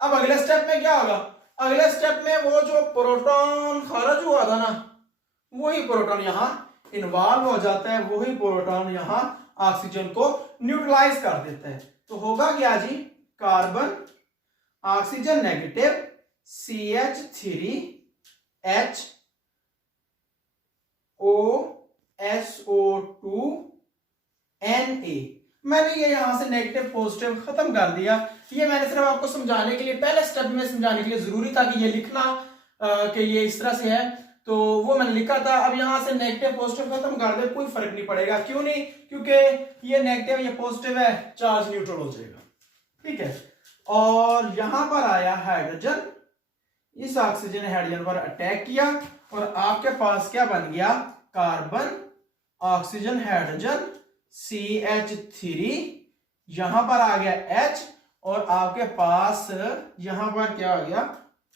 अब अगले स्टेप में क्या होगा, अगले स्टेप में वो जो प्रोटॉन खारिज हुआ था ना, वही प्रोटॉन यहां इन्वॉल्व हो जाता है, वही प्रोटॉन यहां ऑक्सीजन को न्यूट्रलाइज कर देता है। तो होगा क्या जी, carbon oxygen negative, CH3 H O SO2 Na। मैंने ये यहां से नेगेटिव पॉजिटिव खत्म कर दिया। ये मैंने सिर्फ आपको समझाने के लिए, पहले स्टेप में समझाने के लिए जरूरी था कि ये लिखना कि ये इस तरह से है, तो वो मैंने लिखा था। अब यहां से नेगेटिव पॉजिटिव खत्म कर दे, कोई फर्क नहीं पड़ेगा। क्यों नहीं, क्योंकि ये नेगेटिव ये पॉजिटिव है, चार्ज न्यूट्रल हो जाएगा। ठीक है, और यहां पर आया हाइड्रोजन, इस ऑक्सीजन ने हाइड्रोजन पर अटैक किया और आपके पास क्या बन गया, कार्बन ऑक्सीजन हाइड्रोजन CH3, यहां पर आ गया H, और आपके पास यहां पर क्या आ गया,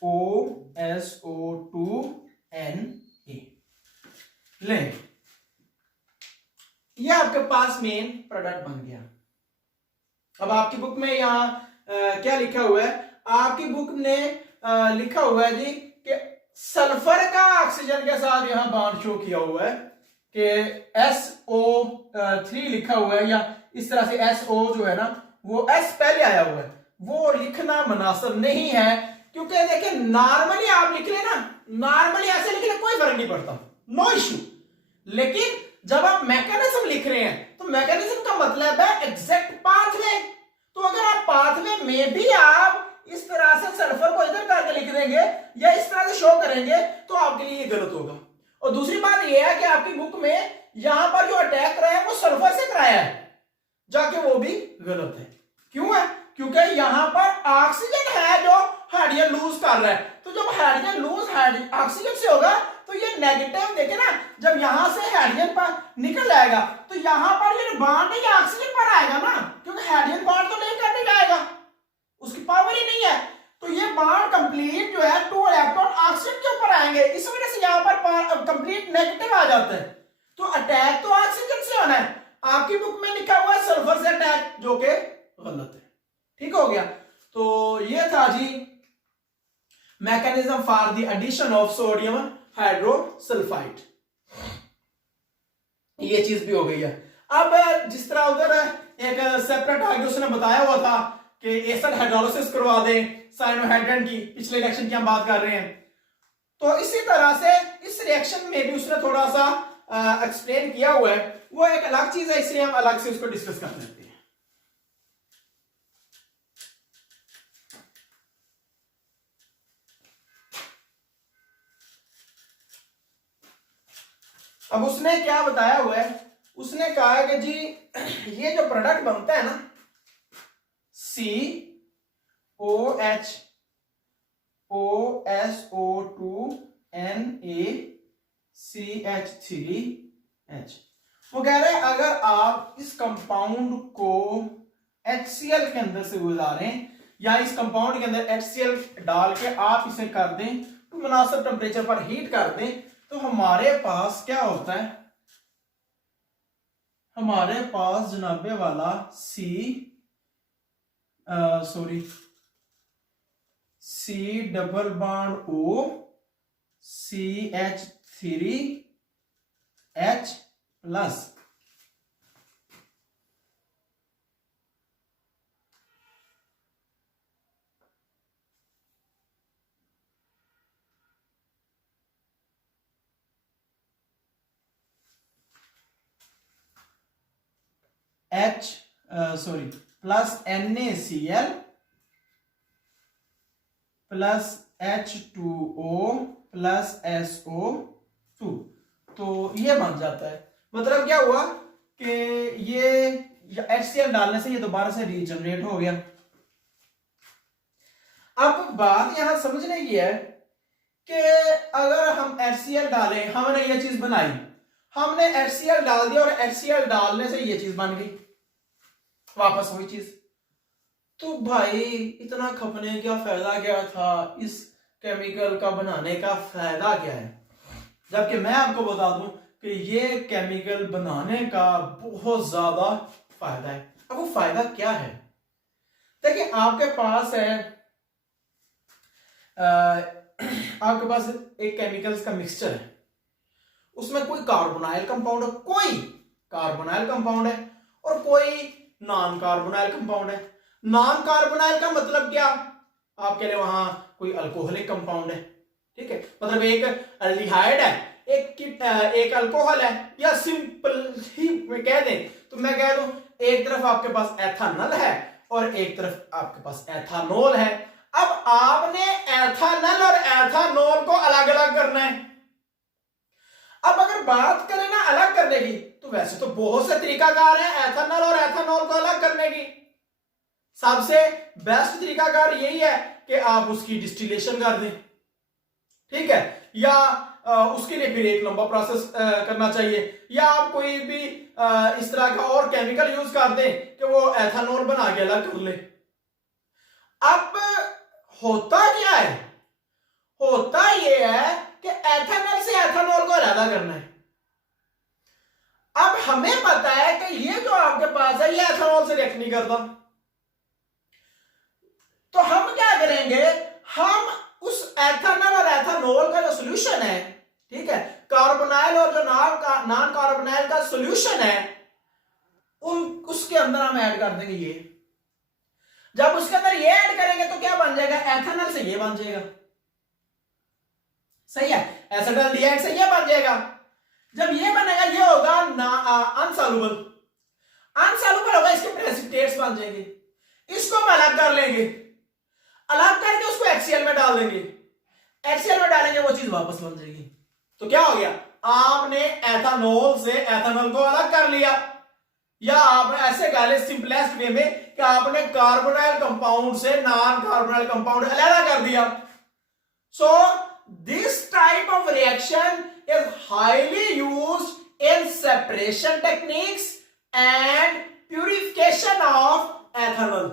OSO2 Na। लेंगे। ये आपके पास मेन प्रोडक्ट बन गया। अब आपकी बुक में यहां क्या लिखा हुआ है, आपकी बुक ने लिखा हुआ है जी कि सल्फर का ऑक्सीजन के साथ यहां बॉन्ड शो किया हुआ है कि SO3 लिखा हुआ है, या इस तरह से SO जो है ना वो S पहले आया हुआ है, वो लिखना मुनासिब नहीं है। क्योंकि देखिए नॉर्मली आप लिख लेना, नॉर्मली ऐसे लिख ले कोई फर्क नहीं पड़ता, नो इश्यू। लेकिन जब आप मैकेनिज्म लिख रहे हैं तो मैकेनिज्म का मतलब है एग्जैक्ट पाथवे। तो अगर आप पाथवे में भी आप इस तरह से सल्फर को इधर करके लिख देंगे या इस तरह से शो करेंगे तो आपके लिए ये गलत होगा। और दूसरी बात यह है कि आपकी बुक में यहां पर जो अटैक कराया है वो सल्फर से कराया है, जाके वो भी गलत है। क्यों है? क्योंकि यहां पर ऑक्सीजन है जो हाइड्रोजन लूज कर रहा है। तो जब हाइड्रोजन लूज ऑक्सीजन से होगा तो ये नेगेटिव, देखे ना, जब यहां से हाइड्रोजन पर निकल जाएगा तो यहां पर ये बॉन्ड ये ऑक्सीजन पर आएगा ना, क्योंकि हाइड्रोजन बॉन्ड तो नहीं करने जाएगा, उसकी पावर ही नहीं है। तो ये बॉन्ड कंप्लीट जो है 2 इलेक्ट्रॉन ऑक्सीजन के ऊपर आएंगे, इस वजह से यहां पर कंप्लीट नेगेटिव आ जाता है। तो अटैक तो ऑक्सीजन से होना है, आपकी बुक में लिखा हुआ है सल्फर से अटैक, जो कि गलत है। ठीक हो गया। तो ये था जी mechanism for the addition of sodium hydrosulphide, ये चीज भी हो गई है। अब जिस तरह उधर एक सेपरेट आगे उसने बताया हुआ था कि एसिड हाइड्रोलिसिस करवा दें साइनोहाइड्रिन की, पिछले रिएक्शन की हम बात कर रहे हैं, तो इसी तरह से इस रिएक्शन में भी उसने थोड़ा सा एक्सप्लेन किया हुआ है। वो एक अलग चीज है, इसलिए हम अलग से उसको डिस्कस कर लेते हैं। अब उसने क्या बताया हुआ है, उसने कहा है कि जी ये जो प्रोडक्ट बनता है ना COH OSO2 NaCH3H, वो कह रहे हैं अगर आप इस कंपाउंड को HCl के अंदर से गुजारें या इस कंपाउंड के अंदर HCl डाल के आप इसे कर दें तो मुनासिब टेम्परेचर पर हीट कर दें, तो हमारे पास क्या होता है, हमारे पास जनाबे वाला C double bond O CH3H plus plus NaCl plus H2O plus SO2, तो ये बन जाता है। मतलब क्या हुआ कि ये HCl डालने से ये दोबारा से रीजनरेट हो गया। अब बात यहां समझने की है कि अगर हम HCl डालें, हमने ये चीज बनाई, हमने HCl डाल दिया और HCl डालने से ये चीज बन गई, वापस वही चीज, तो भाई इतना खपने का फायदा क्या था, इस केमिकल का बनाने का फायदा क्या है? जबकि मैं आपको बता दूं कि ये केमिकल बनाने का बहुत ज्यादा फायदा है। अब वो फायदा क्या है? देखिए आपके पास है आपके पास एक केमिकल्स का मिक्सचर है, उसमें कोई कार्बोनाइल कंपाउंड है, कोई कार्बोनाइल कंपाउंड है और कोई नॉन कार्बोनाइल कंपाउंड है। नॉन कार्बोनाइल का मतलब क्या? आपके लिए वहां कोई अल्कोहलिक कंपाउंड है, ठीक है, मतलब एक अल्डिहाइड है, एक अल्कोहल है, या सिंपल ही मैं कह दें तो मैं कह दूं एक तरफ आपके पास एथानल है और एक तरफ आपके पास एथानोल है। अब आपने एथानल और एथानोल को अलग अलग करना है। अब अगर बात करें ना अलग करने की, तो वैसे तो बहुत से तरीकाकार हैं एथानल और एथानोल को अलग करने की। सबसे बेस्ट तरीकाकार यही है कि आप उसकी डिस्टिलेशन कर दें, ठीक है, या उसके लिए फिर एक लंबा प्रोसेस करना चाहिए, या आप कोई भी इस तरह का और केमिकल यूज कर दें कि वो एथानॉल बना के अलग कर ले। अब होता क्या है? होता ये है कि एथानॉल से एथानॉल को अलग करना है। अब हमें पता है कि ये जो आपके पास है ये एथेनॉल से रिएक्ट नहीं करता, तो हम क्या करेंगे, हम उस एथेनॉल और एथेनॉल का जो सोल्यूशन है, ठीक है, कार्बोनाइल और जो नॉन कार्बोनाइल का सोल्यूशन है, उसके अंदर हम ऐड कर देंगे ये। जब उसके अंदर ये ऐड करेंगे तो क्या बन जाएगा, एथेनॉल से ये बन जाएगा, सही है, एसिटाल्डिहाइड से ये बन जाएगा। जब ये बनेगा ये होगा अनसॉल्युबल, अनसॉल्युबल होगा, इसके प्रेसिपिटेट्स बन जाएंगे, इसको हम अलग कर लेंगे, अलग करके उसको HCl में डाल देंगे, HCl में डालेंगे वो चीज वापस बन जाएगी। तो क्या हो गया, आपने एथेनॉल से एथेनॉल को अलग कर लिया, या आप ऐसे कह ले सिंपलेस्ट वे में कि आपने कार्बोनाइल कंपाउंड से नॉन कार्बोनाइल कंपाउंड अलग कर दिया। So this type of reaction is highly used in separation techniques and purification of ethanol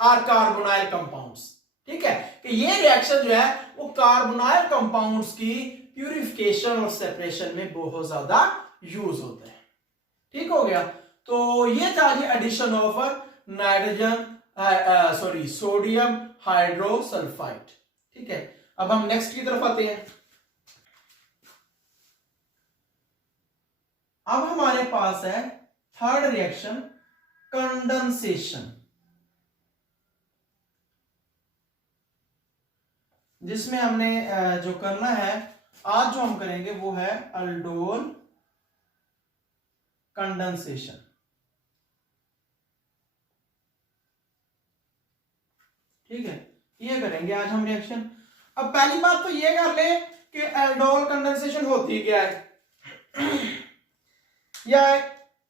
or carbonyl compounds। ठीक है, कि ये रिएक्शन जो है वो कार्बोनाइल कंपाउंड्स की प्यूरिफिकेशन और सेपरेशन में बहुत ज्यादा यूज होता है। ठीक हो गया, तो ये था जी addition of nitrogen sodium hydrosulphide. ठीक है, अब हम नेक्स्ट की तरफ आते हैं। अब हमारे पास है थर्ड रिएक्शन, कंडेंसेशन, जिसमें हमने जो करना है आज जो हम करेंगे वो है अल्डोल कंडेंसेशन। ठीक है, ये करेंगे आज हम रिएक्शन। अब पहली बात तो ये कर ले कि एल्डोल कंडेंसेशन होती क्या है या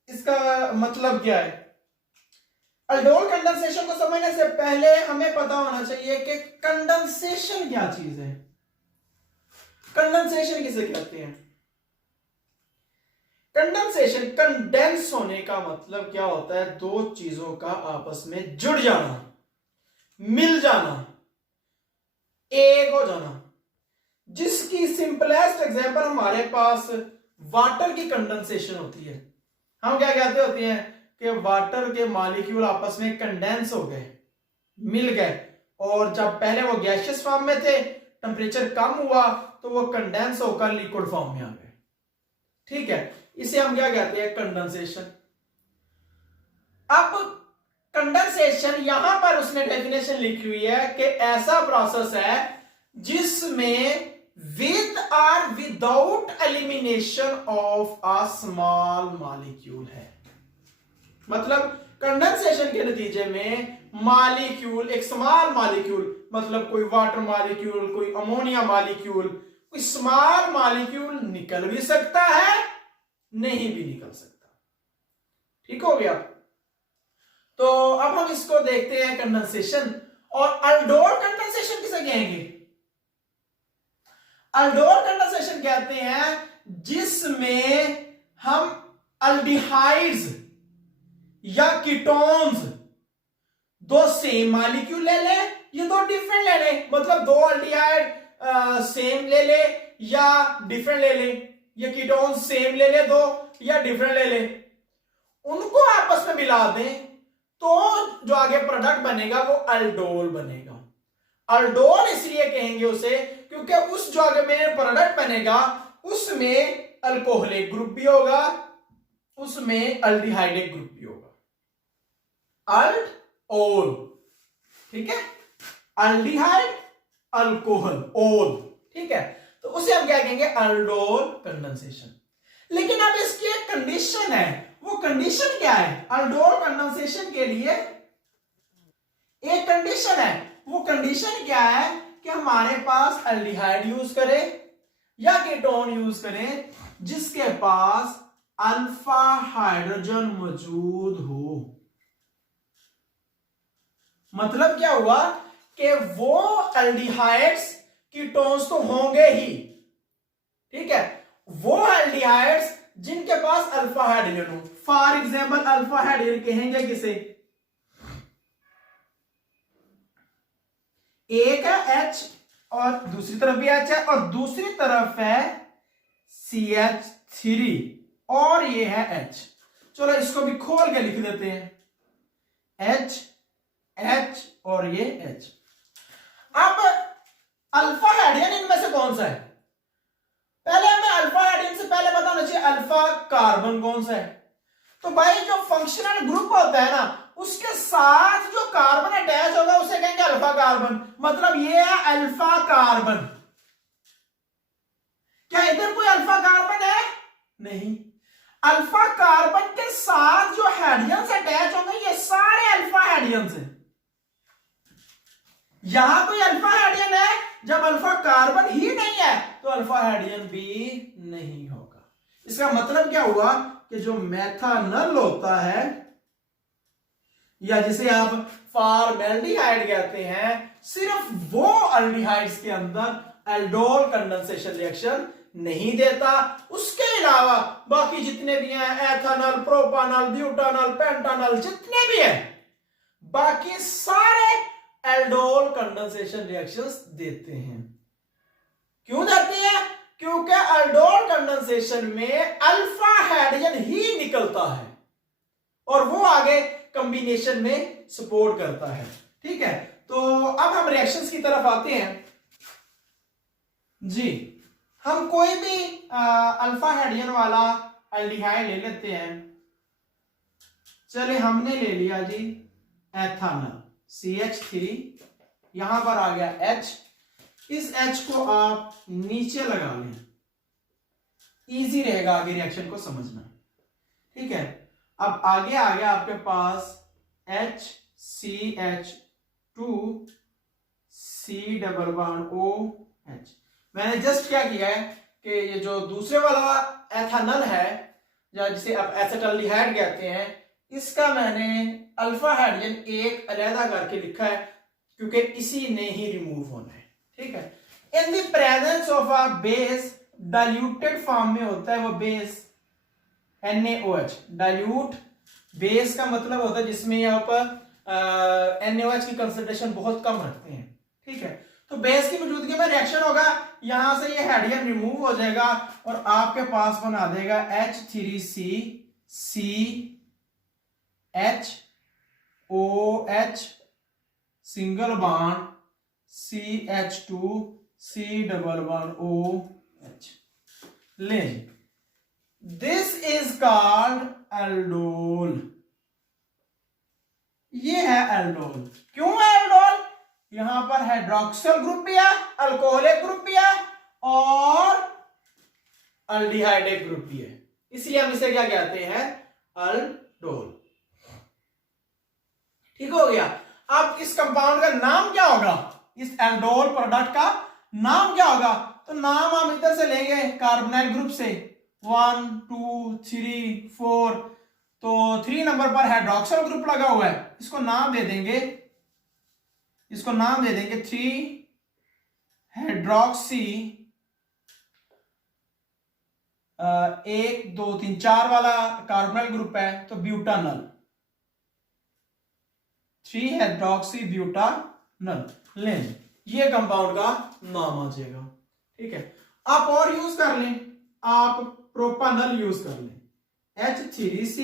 इसका मतलब क्या है। अल्डोल कंडेंसेशन को समझने से पहले हमें पता होना चाहिए कि कंडेंसेशन क्या चीज है। कंडेंसेशन किसे कहते हैं? कंडेंसेशन, कंडेंस होने का मतलब क्या होता है, दो चीजों का आपस में जुड़ जाना, मिल जाना, एक हो जाना। जिसकी सिंपलेस्ट एग्जांपल हमारे पास वाटर की कंडेंसेशन होती है। हम क्या कहते होते हैं कि वाटर के मॉलिक्यूल आपस में कंडेंस हो गए, मिल गए, और जब पहले वो गैसियस फॉर्म में थे, टेम्परेचर कम हुआ तो वो कंडेंस होकर लिक्विड फॉर्म में आ गए। ठीक है, इसे हम क्या कहते हैं, कंडेंसेशन। अब कंडेंसेशन यहां पर उसने डेफिनेशन लिखी हुई है कि ऐसा प्रोसेस है जिसमें with or without elimination of a small molecule है। मतलब कंडेंसेशन के नतीजे में मॉलिक्यूल, एक स्मॉल मॉलिक्यूल, मतलब कोई वाटर मॉलिक्यूल, कोई अमोनिया मॉलिक्यूल, कोई स्मॉल मॉलिक्यूल निकल भी सकता है, नहीं भी निकल सकता। ठीक हो गया, तो अब हम इसको देखते हैं कंडेंसेशन। और अल्डोल कंडेंसेशन किसे कहेंगे? अल्डोल कंडेंसेशन कहते हैं जिसमें हम अल्डिहाइड्स या कीटोन्स, दो सेम मॉलिक्यूल ले ले, ये दो डिफरेंट ले ले, मतलब दो अल्डिहाइड सेम ले ले या डिफरेंट ले ले, ये कीटोन सेम ले ले दो या डिफरेंट ले ले, उनको आपस में मिला दें तो जो आगे प्रोडक्ट बनेगा वो अल्डोल बनेगा। अल्डोल इसलिए कहेंगे उसे क्योंकि उस जो आगे में प्रोडक्ट बनेगा उसमें अल्कोहलिक ग्रुप भी होगा, उसमें अल्डिहाइडिक ग्रुप भी होगा, अल्डोल। ठीक है, अल्डिहाइड, अल्कोहल, ओल। ठीक है, तो उसे हम क्या कहेंगे, अल्डोल कंडेंसेशन। लेकिन अब इसकी एक कंडीशन है, वो कंडीशन क्या है? अल्डोल कंडेंसेशन के लिए एक कंडीशन है, वो कंडीशन क्या है कि हमारे पास अल्डिहाइड यूज करें या कीटोन यूज करें जिसके पास अल्फा हाइड्रोजन मौजूद हो। मतलब क्या हुआ कि वो अल्डिहाइड्स कीटोन्स तो होंगे ही, ठीक है, वो अल्डिहाइड्स जिनके पास अल्फा हाइड्रोजन हो। फॉर एग्जांपल अल्फा हाइड्रोजन कहेंगे किसे? एक है H और दूसरी तरफ भी H है और दूसरी तरफ है CH3। और ये है H। चलो इसको भी खोल के लिख देते हैं, H H और ये H। अब अल्फा हेडियन इनमें से कौन सा है? पहले हमें अल्फा हेडियन से पहले बताना चाहिए अल्फा कार्बन कौन सा है। तो भाई जो फंक्शनल ग्रुप होता है ना, उसके साथ जो कार्बन अटैच होगा उसे कहेंगे अल्फा कार्बन। मतलब ये है अल्फा कार्बन। क्या इधर कोई अल्फा कार्बन है? नहीं। अल्फा कार्बन के साथ जो हेडियंस अटैच होंगे ये सारे अल्फा हेडियंस हैं। यहां कोई अल्फा हेडियन है, जब अल्फा कार्बन ही नहीं है तो अल्फा हेडियन भी नहीं होगा। इसका मतलब क्या हुआ कि जो मेथानल होता है, या जिसे आप फॉर्मेल्डिहाइड कहते हैं, सिर्फ वो अल्डिहाइड्स के अंदर एल्डोल कंडेंसेशन रिएक्शन नहीं देता। उसके अलावा बाकी जितने भी हैं, एथानल, प्रोपानल, ब्यूटानल, पेंटानल, जितने भी हैं, बाकी सारे एल्डोल कंडेंसेशन रिएक्शंस देते हैं। क्यों देते हैं? क्योंकि एल्डोल कंडेंसेशन में अल्फा हेडियन ही निकलता है और वो आगे कॉम्बिनेशन में सपोर्ट करता है। ठीक है, तो अब हम रिएक्शंस की तरफ आते हैं जी। हम कोई भी अल्फा हेडियन वाला एल्डिहाइड ले लेते हैं। चले हमने ले लिया जी एथानल CH3, यहां पर आ गया H। इस H को आप नीचे लगा लें, इजी रहेगा आगे रिएक्शन को समझना। ठीक है, अब आगे आ गया आपके पास HCH2 C double bond OH। मैंने जस्ट क्या किया है कि ये जो दूसरे वाला एथानल है, या जिसे आप एसिटाल्डिहाइड कहते हैं, इसका मैंने अल्फा हेडियन एक अलहदा करके लिखा है क्योंकि इसी ने ही रिमूव होना है। ठीक है, in the presence of a base, diluted form में होता है वो बेस NaOH। डाइल्यूट बेस का मतलब होता है जिसमें यहाँ पर NaOH की कंसंट्रेशन बहुत कम रखते हैं। ठीक है, तो बेस की मौजूदगी में रिएक्शन होगा, यहां से ये हेडियन रिमूव हो जाएगा और आपके पास बना देगा H3CCHOH single bond CH2 C double bond OH। ले, दिस इज कॉल्ड एल्डोल। ये है एल्डोल। क्यों है एल्डोल? यहां पर हाइड्रोक्सिल ग्रुप भी है, अल्कोहलिक ग्रुप भी है और अल्डिहाइडिक ग्रुप भी है, इसलिए हम इसे क्या कहते हैं? एल्डोल। ठीक हो गया। अब इस कंपाउंड का नाम क्या होगा? इस एल्डोल प्रोडक्ट का नाम क्या होगा? तो नाम हम इधर से लेंगे कार्बोनाइल ग्रुप से, 1 2 3 4। तो 3 नंबर पर हाइड्रोक्सिल ग्रुप लगा हुआ है, इसको नाम दे देंगे, 3 हाइड्रोक्सी 1 2 3 4 वाला कार्बोनाइल ग्रुप है तो ब्यूटानल, 3 हाइड्रोक्सी ब्यूटानल। लें, ये कंपाउंड का नाम आ जाएगा। ठीक है, आप और यूज कर लें, आप प्रोपानल यूज कर लें, H3C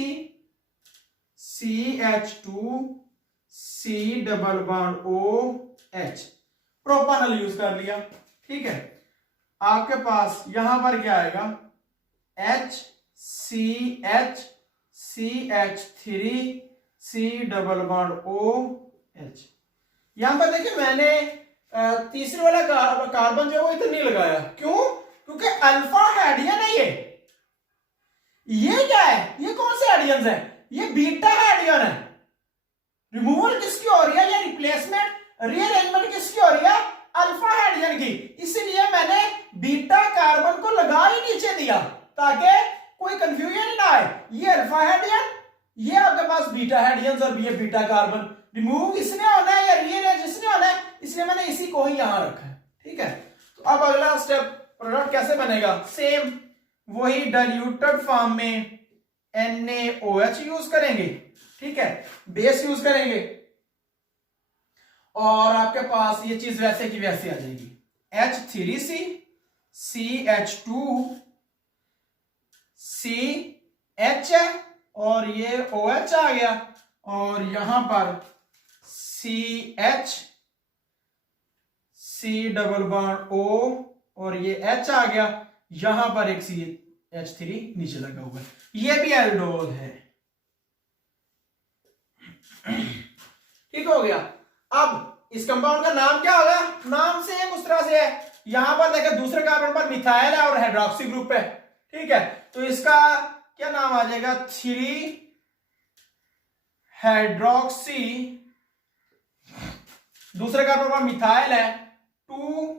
CH2 C double bond OH, प्रोपानल use कर लिया। ठीक है, आपके पास यहां पर क्या आएगा? HCH CH3 C double bond OH। यहां पर देखिए मैंने तीसरे वाला कार्बन जो है वो इधर नहीं लगाया। क्यों? क्योंकि अल्फा हेडियन है ये क्या है? ये कौन से हेडियंस है? ये बीटा हेडियन है। रिमूवल किसकी हो रही है? या रिप्लेसमेंट, रीअरेंजमेंट किसकी हो रही है? अल्फा हेडियन की। इसलिए मैंने बीटा कार्बन को लगा ही नीचे दिया ताकि कोई कंफ्यूजन ना आए। ये अल्फा हेडियन, ये आपके पास बीटा हेडियंस और ये बीटा कार्बन। रिमूव इसने होना है या रीअरेंज इसने होना है, इसलिए मैंने इसी को ही यहां रखा है। ठीक है, तो अब अगला स्टेप, प्रोडक्ट कैसे बनेगा? सेम वही डाइल्यूटेड फॉर्म में NaOH यूज करेंगे। ठीक है, बेस यूज करेंगे और आपके पास ये चीज वैसे की वैसे आ जाएगी। H3C CH2 सी एच है और ये ओ एच आ गया, और यहां पर C H, C double bond O, और ये एच आ गया, यहां पर एक सी एच थ्री नीचे लगा हुआ है, ये भी एल्डोल है। ठीक हो गया। अब इस कंपाउंड का नाम क्या होगा? नाम से उस तरह से है, यहां पर देखिए दूसरे कार्बन पर मिथाइल है और हाइड्रोक्सी ग्रुप है, ठीक है, तो इसका क्या नाम आ जाएगा? 3 हाइड्रोक्सी, दूसरे कार्बन पर मिथाइल है, 2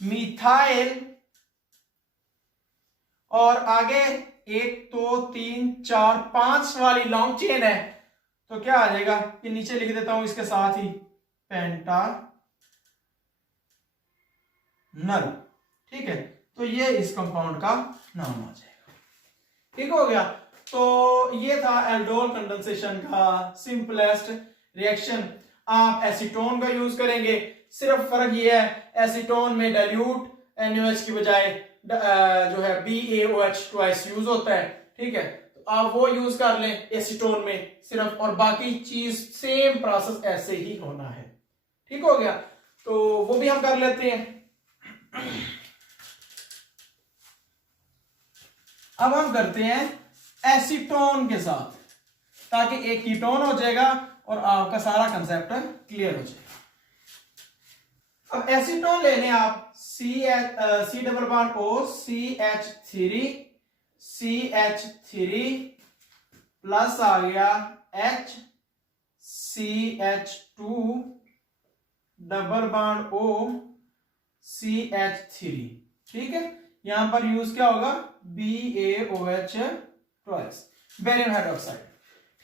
मिथाइल, और आगे 1 2 3 4 5 वाली लॉन्ग चेन है, तो क्या आ जाएगा? ये नीचे लिख देता हूं इसके साथ ही, पेंटा नल। ठीक है, तो ये इस कंपाउंड का नाम आ जाएगा। ठीक हो गया। तो ये था एल्डोल कंडेंसेशन का सिंपलेस्ट रिएक्शन। आप एसीटोन का यूज करेंगे, सिर्फ फर्क ये है एसीटोन में डाइल्यूट NaOH की बजाय जो है BaOH ट्वाइस यूज होता है। ठीक है, तो आप वो यूज कर लें एसीटोन में सिर्फ, और बाकी चीज सेम प्रोसेस ऐसे ही होना है। ठीक हो गया, तो वो भी हम कर लेते हैं। अब हम करते हैं एसीटोन के साथ, ताकि एक कीटोन हो जाएगा और आपका सारा कंसेप्ट क्लियर हो जाएगा। अब एसीटोन लेने आप C double bond O, CH3 plus आ गया H, CH2 double bond O, CH3। ठीक है, यहां पर यूज क्या होगा? BaOH twice, barium hydroxide.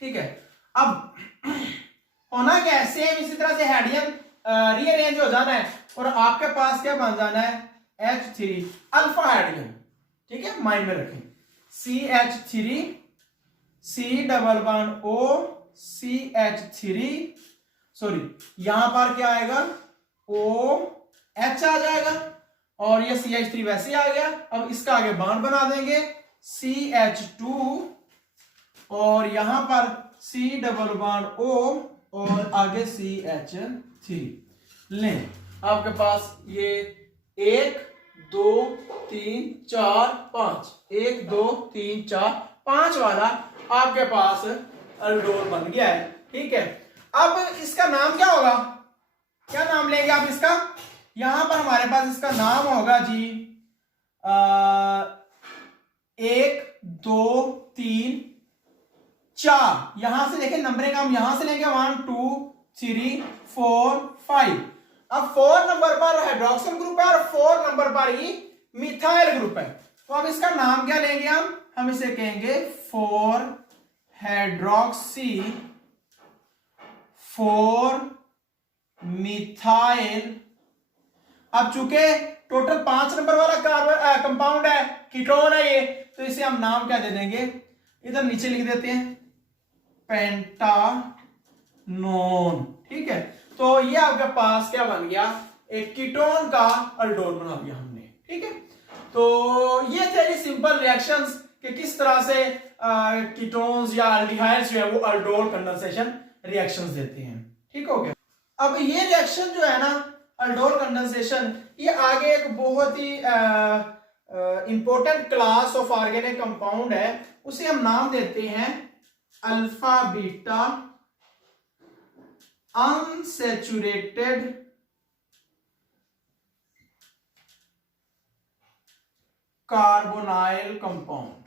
ठीक है, अब होना क्या है? सेम इसी तरह से हाइड्रोजन रीअरेंज हो जाना है और आपके पास क्या बन जाना है? H3 alpha hydrogen. ठीक है, माइंड में रखें, CH3, C double bond O, CH3, sorry यहां पर क्या आएगा? OH आ जाएगा, और ये CH3 वैसे आ गया। अब इसका आगे बॉन्ड बना देंगे CH2, और यहां पर C डबल बॉन्ड O, और आगे CH3 लें। आपके पास ये 1 2 3 4 5, 1 2 3 4 5 वाला आपके पास एल्डोल बन गया है। ठीक है, अब इसका नाम क्या होगा? क्या नाम लेंगे आप इसका? यहां पर हमारे पास इसका नाम होगा जी 1 2 3 4। यहां से देखें नंबरिंग हम यहां से लेंगे 1 2 3 4 5। अब 4 नंबर पर हाइड्रोक्सिल ग्रुप है और 4 नंबर पर ही मिथाइल ग्रुप है, तो अब इसका नाम क्या लेंगे? हम इसे कहेंगे 4 हाइड्रोक्सी 4 मिथाइल। अब चूंकि टोटल 5 नंबर वाला कार्बन कंपाउंड है, कीटोन है ये, तो इसे हम नाम क्या दे देंगे? इधर नीचे लिख देते हैं पेंटानोन। ठीक है, तो ये आपके पास क्या बन गया? एक कीटोन का एल्डोल बना दिया हमने। ठीक है, तो ये थे सिंपल रिएक्शंस कि किस तरह से कीटोन्स या एल्डिहाइड्स जो है वो एल्डोल कंडेंसेशन रिएक्शंस देते हैं। ठीक हो गया। अब ये रिएक्शन जो है ना एल्डोल कंडेंसेशन, ये आगे एक बहुत ही important class of organic compound है, उसे हम नाम देते हैं alpha beta unsaturated carbonyl compound.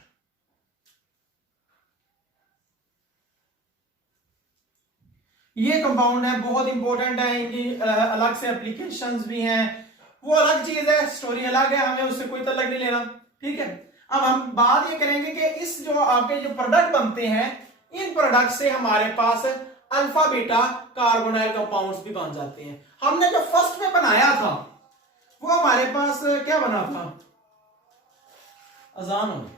ये कंपाउंड है, बहुत इंपॉर्टेंट है, इनकी अलग से एप्लीकेशंस भी हैं, वो अलग चीज है, स्टोरी अलग है, हमें उससे कोई तल्लुक नहीं लेना। ठीक है, अब हम बात ये करेंगे कि इस जो आपके जो प्रोडक्ट बनते हैं, इन प्रोडक्ट से हमारे पास अल्फा बीटा कार्बोनाइल कंपाउंड्स भी बन जाते हैं। हमने जो फर्स्ट में बनाया था वो हमारे पास क्या बना था? अजान हो गई।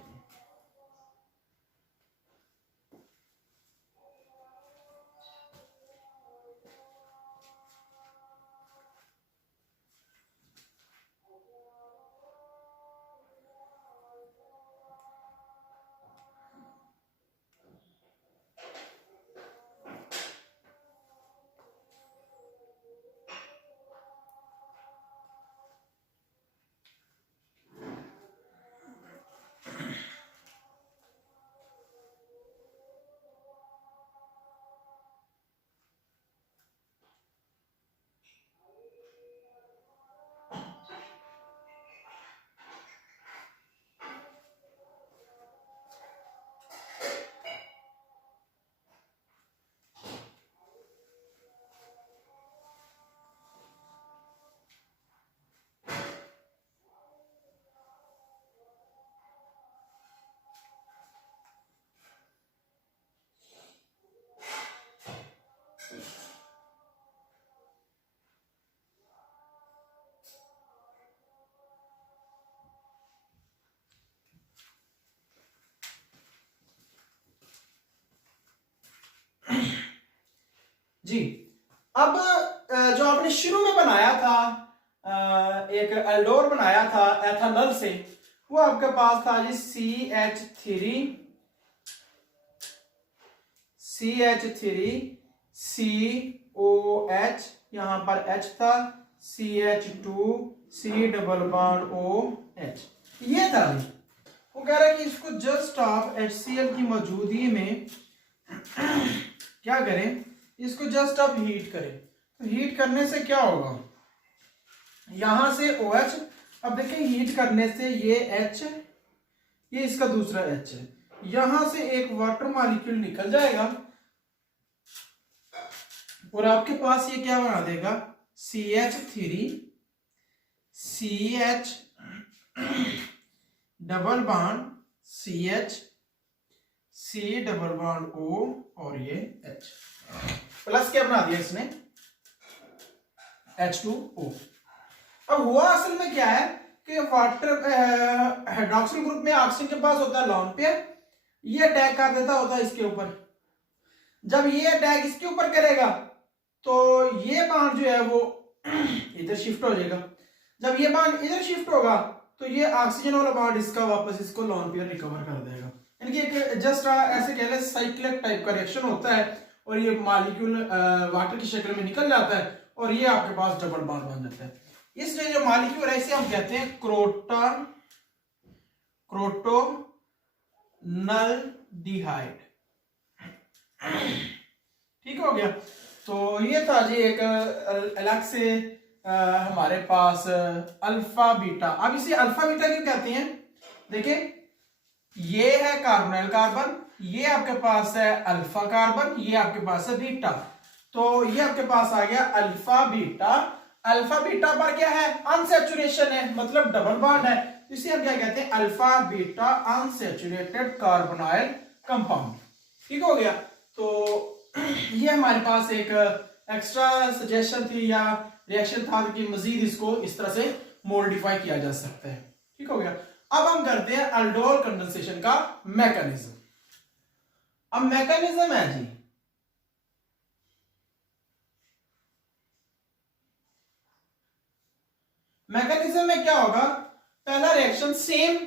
जी। अब जो आपने शुरू में बनाया था एक एल्डोर बनाया था एथेनॉल से, वो आपके पास था जी CH3COH, यहां पर H था, CH2C डबल बॉन्ड OH, ये था जी। वो कह रहा है कि इसको जस्ट आप HCl की मौजूदगी में क्या करें, इसको जस्ट आप हीट करें। तो हीट करने से क्या होगा, यहां से OH, अब देखिए हीट करने से ये H, ये इसका दूसरा H है, यहां से एक वाटर मॉलिक्यूल निकल जाएगा और आपके पास ये क्या बना देगा, CH3CH double bond CH C double bond O और ये H प्लस क्या बना दिया इसने, H2O। अब हुआ असल में क्या है कि वाटर हाइड्रोक्सिल ग्रुप में ऑक्सीजन के पास होता है लॉन पेयर, ये अटैक कर देता होता है इसके ऊपर। जब ये अटैक इसके ऊपर करेगा तो ये बांड जो है वो इधर शिफ्ट हो जाएगा। जब ये बांड इधर शिफ्ट होगा तो ये ऑक्सीजन वाला बांड इसका वापस इसको लॉन पेयर रिकवर कर देगा। यानी कि एक जस्ट ऐसे कह ले साइक्लिक टाइप का रिएक्शन होता है और ये मॉलिक्यूल वाटर की शक्ल में निकल जाता है और ये आपके पास डबल बॉन्ड बन जाता है। इसलिए जो मॉलिक्यूल है इसे हम कहते हैं क्रोटोनल्डिहाइड। ठीक हो गया। तो ये था जी एक अलग से हमारे पास अल्फा बीटा। अब इसे अल्फा बीटा क्यों कहते हैं, देखिए ये है कार्बोनाइल कार्बन, ये आपके पास है अल्फा कार्बन, ये आपके पास है बीटा, तो ये आपके पास आ गया अल्फा बीटा। अल्फा बीटा पर क्या है, अनसैचुरेशन है, मतलब डबल बॉन्ड है, इसे हम क्या कहते हैं, alpha beta unsaturated carbonyl compound. ठीक हो गया। तो ये हमारे पास एक एक्स्ट्रा सजेशन थी या रिएक्शन था कि मजीद इसको इस तरह से मॉडिफाई किया जा सकता है। ठीक हो गया। अब हम करते हैं अल्डोल कंडेंसेशन का मैकेनिज्म। अब मैकेनिज्म है जी, मैकेनिज्म में क्या होगा, पहला रिएक्शन सेम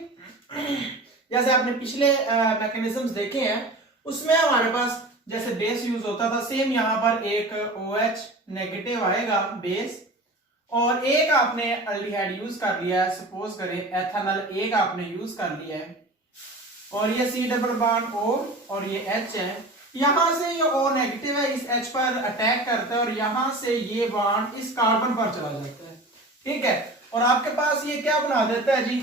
जैसे आपने पिछले मैकेनिज्म्स देखे हैं उसमें हमारे पास जैसे बेस यूज होता था, सेम यहां पर एक OH नेगेटिव आएगा बेस, और एक आपने अल्डिहाइड यूज कर लिया है, सपोज करें एथेनॉल एक आपने यूज कर लिया है, और ये C डबल बॉन्ड O और ये H है, यहां से ये O नेगेटिव है, इस H पर अटैक करता है और यहां से ये बॉन्ड इस कार्बन पर चला जाता है। ठीक है। और आपके पास ये क्या बना देता है जी,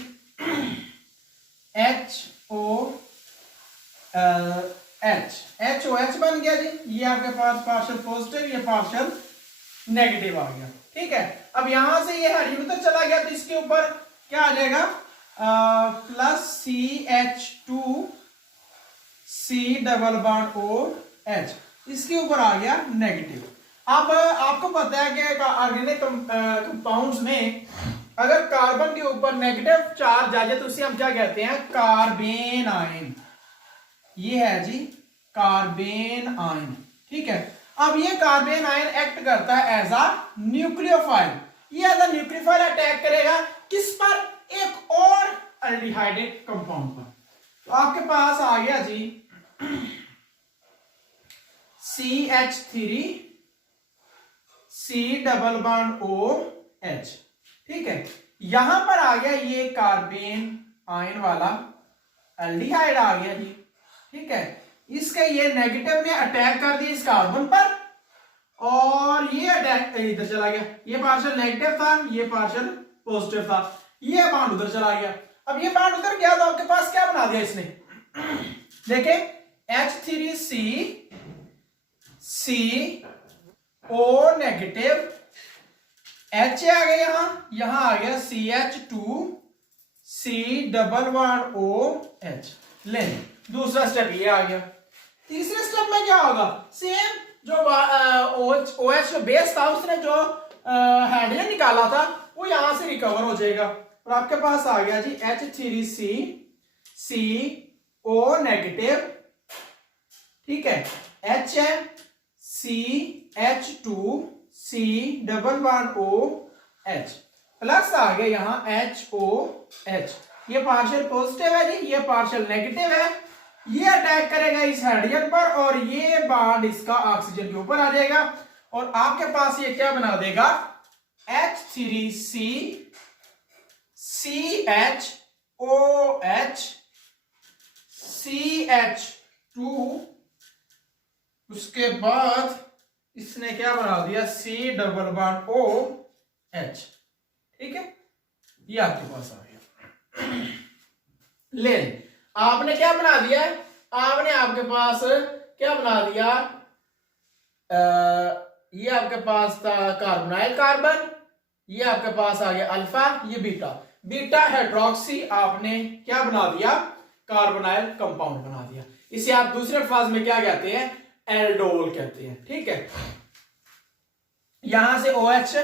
HOH बन गया जी, ये आपके पास पार्शियल पॉजिटिव, ये पार्शियल नेगेटिव आ गया। ठीक है। अब यहां से ये हाइड्रोजन चला गया तो इसके ऊपर क्या आ जाएगा, plus CH2 C double bond OH, इसके ऊपर आ गया नेगेटिव। अब आपको पता है कि ऑर्गेनिक कंपाउंड्स में अगर कार्बन के ऊपर नेगेटिव चार्ज आ जाए तो उसे हम क्या कहते हैं, कार्बेन आयन। ये है जी कार्बेन आयन। ठीक है। अब ये कार्बेन आयन एक्ट करता है एज अ न्यूक्लियोफाइल। ये एज अ न्यूक्लियोफाइल अटैक करेगा किस पर, एक और अल्डिहाइडेड कंपाउंड पर। तो आपके पास आ गया जी CH3 C double bond OH। ठीक है। यहां पर आ गया ये कार्बेन आयन वाला अल्डिहाइड आ गया जी। ठीक है। इसके ये नेगेटिव ने अटैक कर दिया इस कार्बन पर और ये अटैक इधर चला गया, ये पार्शियल नेगेटिव था, ये पार्शियल पॉजिटिव था, ये बॉन्ड उधर चला गया। अब ये बॉन्ड उधर गया तो आपके पास क्या बना दिया इसने, देखें H3CCO नेगेटिव, H आ गया यहां आ गया CH2C डबल बॉन्ड OH। ले दूसरा स्टेप ये आ गया। तीसरे स्टेप में क्या होगा, सेम जो OH जो बेस था उसने जो हाइड्रोजन निकाला था वो यहां से रिकवर हो जाएगा और आपके पास आ गया जी H3CCO नेगेटिव। ठीक है। H है CH2COOH प्लस आ गया यहां HOH। ये पार्शियल पॉजिटिव है जी, ये पार्शियल नेगेटिव है। ये अटैक करेगा इस हाइड्रोजन पर और ये बॉन्ड इसका ऑक्सीजन के ऊपर आ जाएगा और आपके पास ये क्या बना देगा, H3C CHOH CH2, उसके बाद इसने क्या बना दिया C+OH। ठीक है, ये आपके पास आ गया। ले आपने क्या बना दिया है, आपने आपके पास क्या बना दिया, ये आपके पास था कार्बोनाइल कार्बन, ये आपके पास आ गया अल्फा, ये बीटा, बीटा हाइड्रोक्सी आपने क्या बना दिया, कार्बोनाइल कंपाउंड बना दिया। इसे आप दूसरे अल्फाज में क्या कहते हैं, एल्डोल कहते हैं। ठीक है, यहां से OH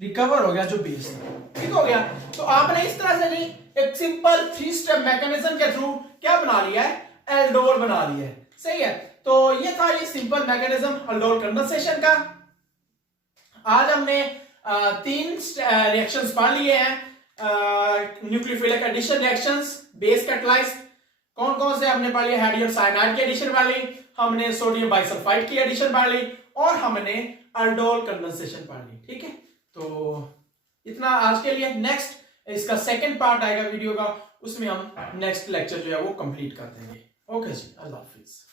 रिकवर हो गया जो बेस है, ठीक हो गया। तो आपने इस तरह से नहीं, एक सिंपल 3 स्टेप मैकेनिज्म के थ्रू क्या बना लिया है, एल्डोल बना लिया है। सही है, तो ये था ये सिंपल मैकेनिज्म एल्डोल कंडेंसेशन का। आज हमने 3 रिएक्शंस पढ़ लिए हैं, nucleophilic addition reactions, base catalyse कौन कौन से हमने पढ़ लिए, हाइड्रोजन साइनाइड की एडिशन पढ़ ली, हमने सोडियम बाइसल्फाइड की एडिशन पढ़ ली और हमने एल्डोल कंडेंसेशन पढ़ ली। ठीक है, तो इतना आज के लिए। नेक्स्ट इसका सेकंड पार्ट आएगा वीडियो का, उसमें हम नेक्स्ट लेक्चर जो है वो कंप्लीट कर देंगे। ओके जी, अल्लाह हाफिज।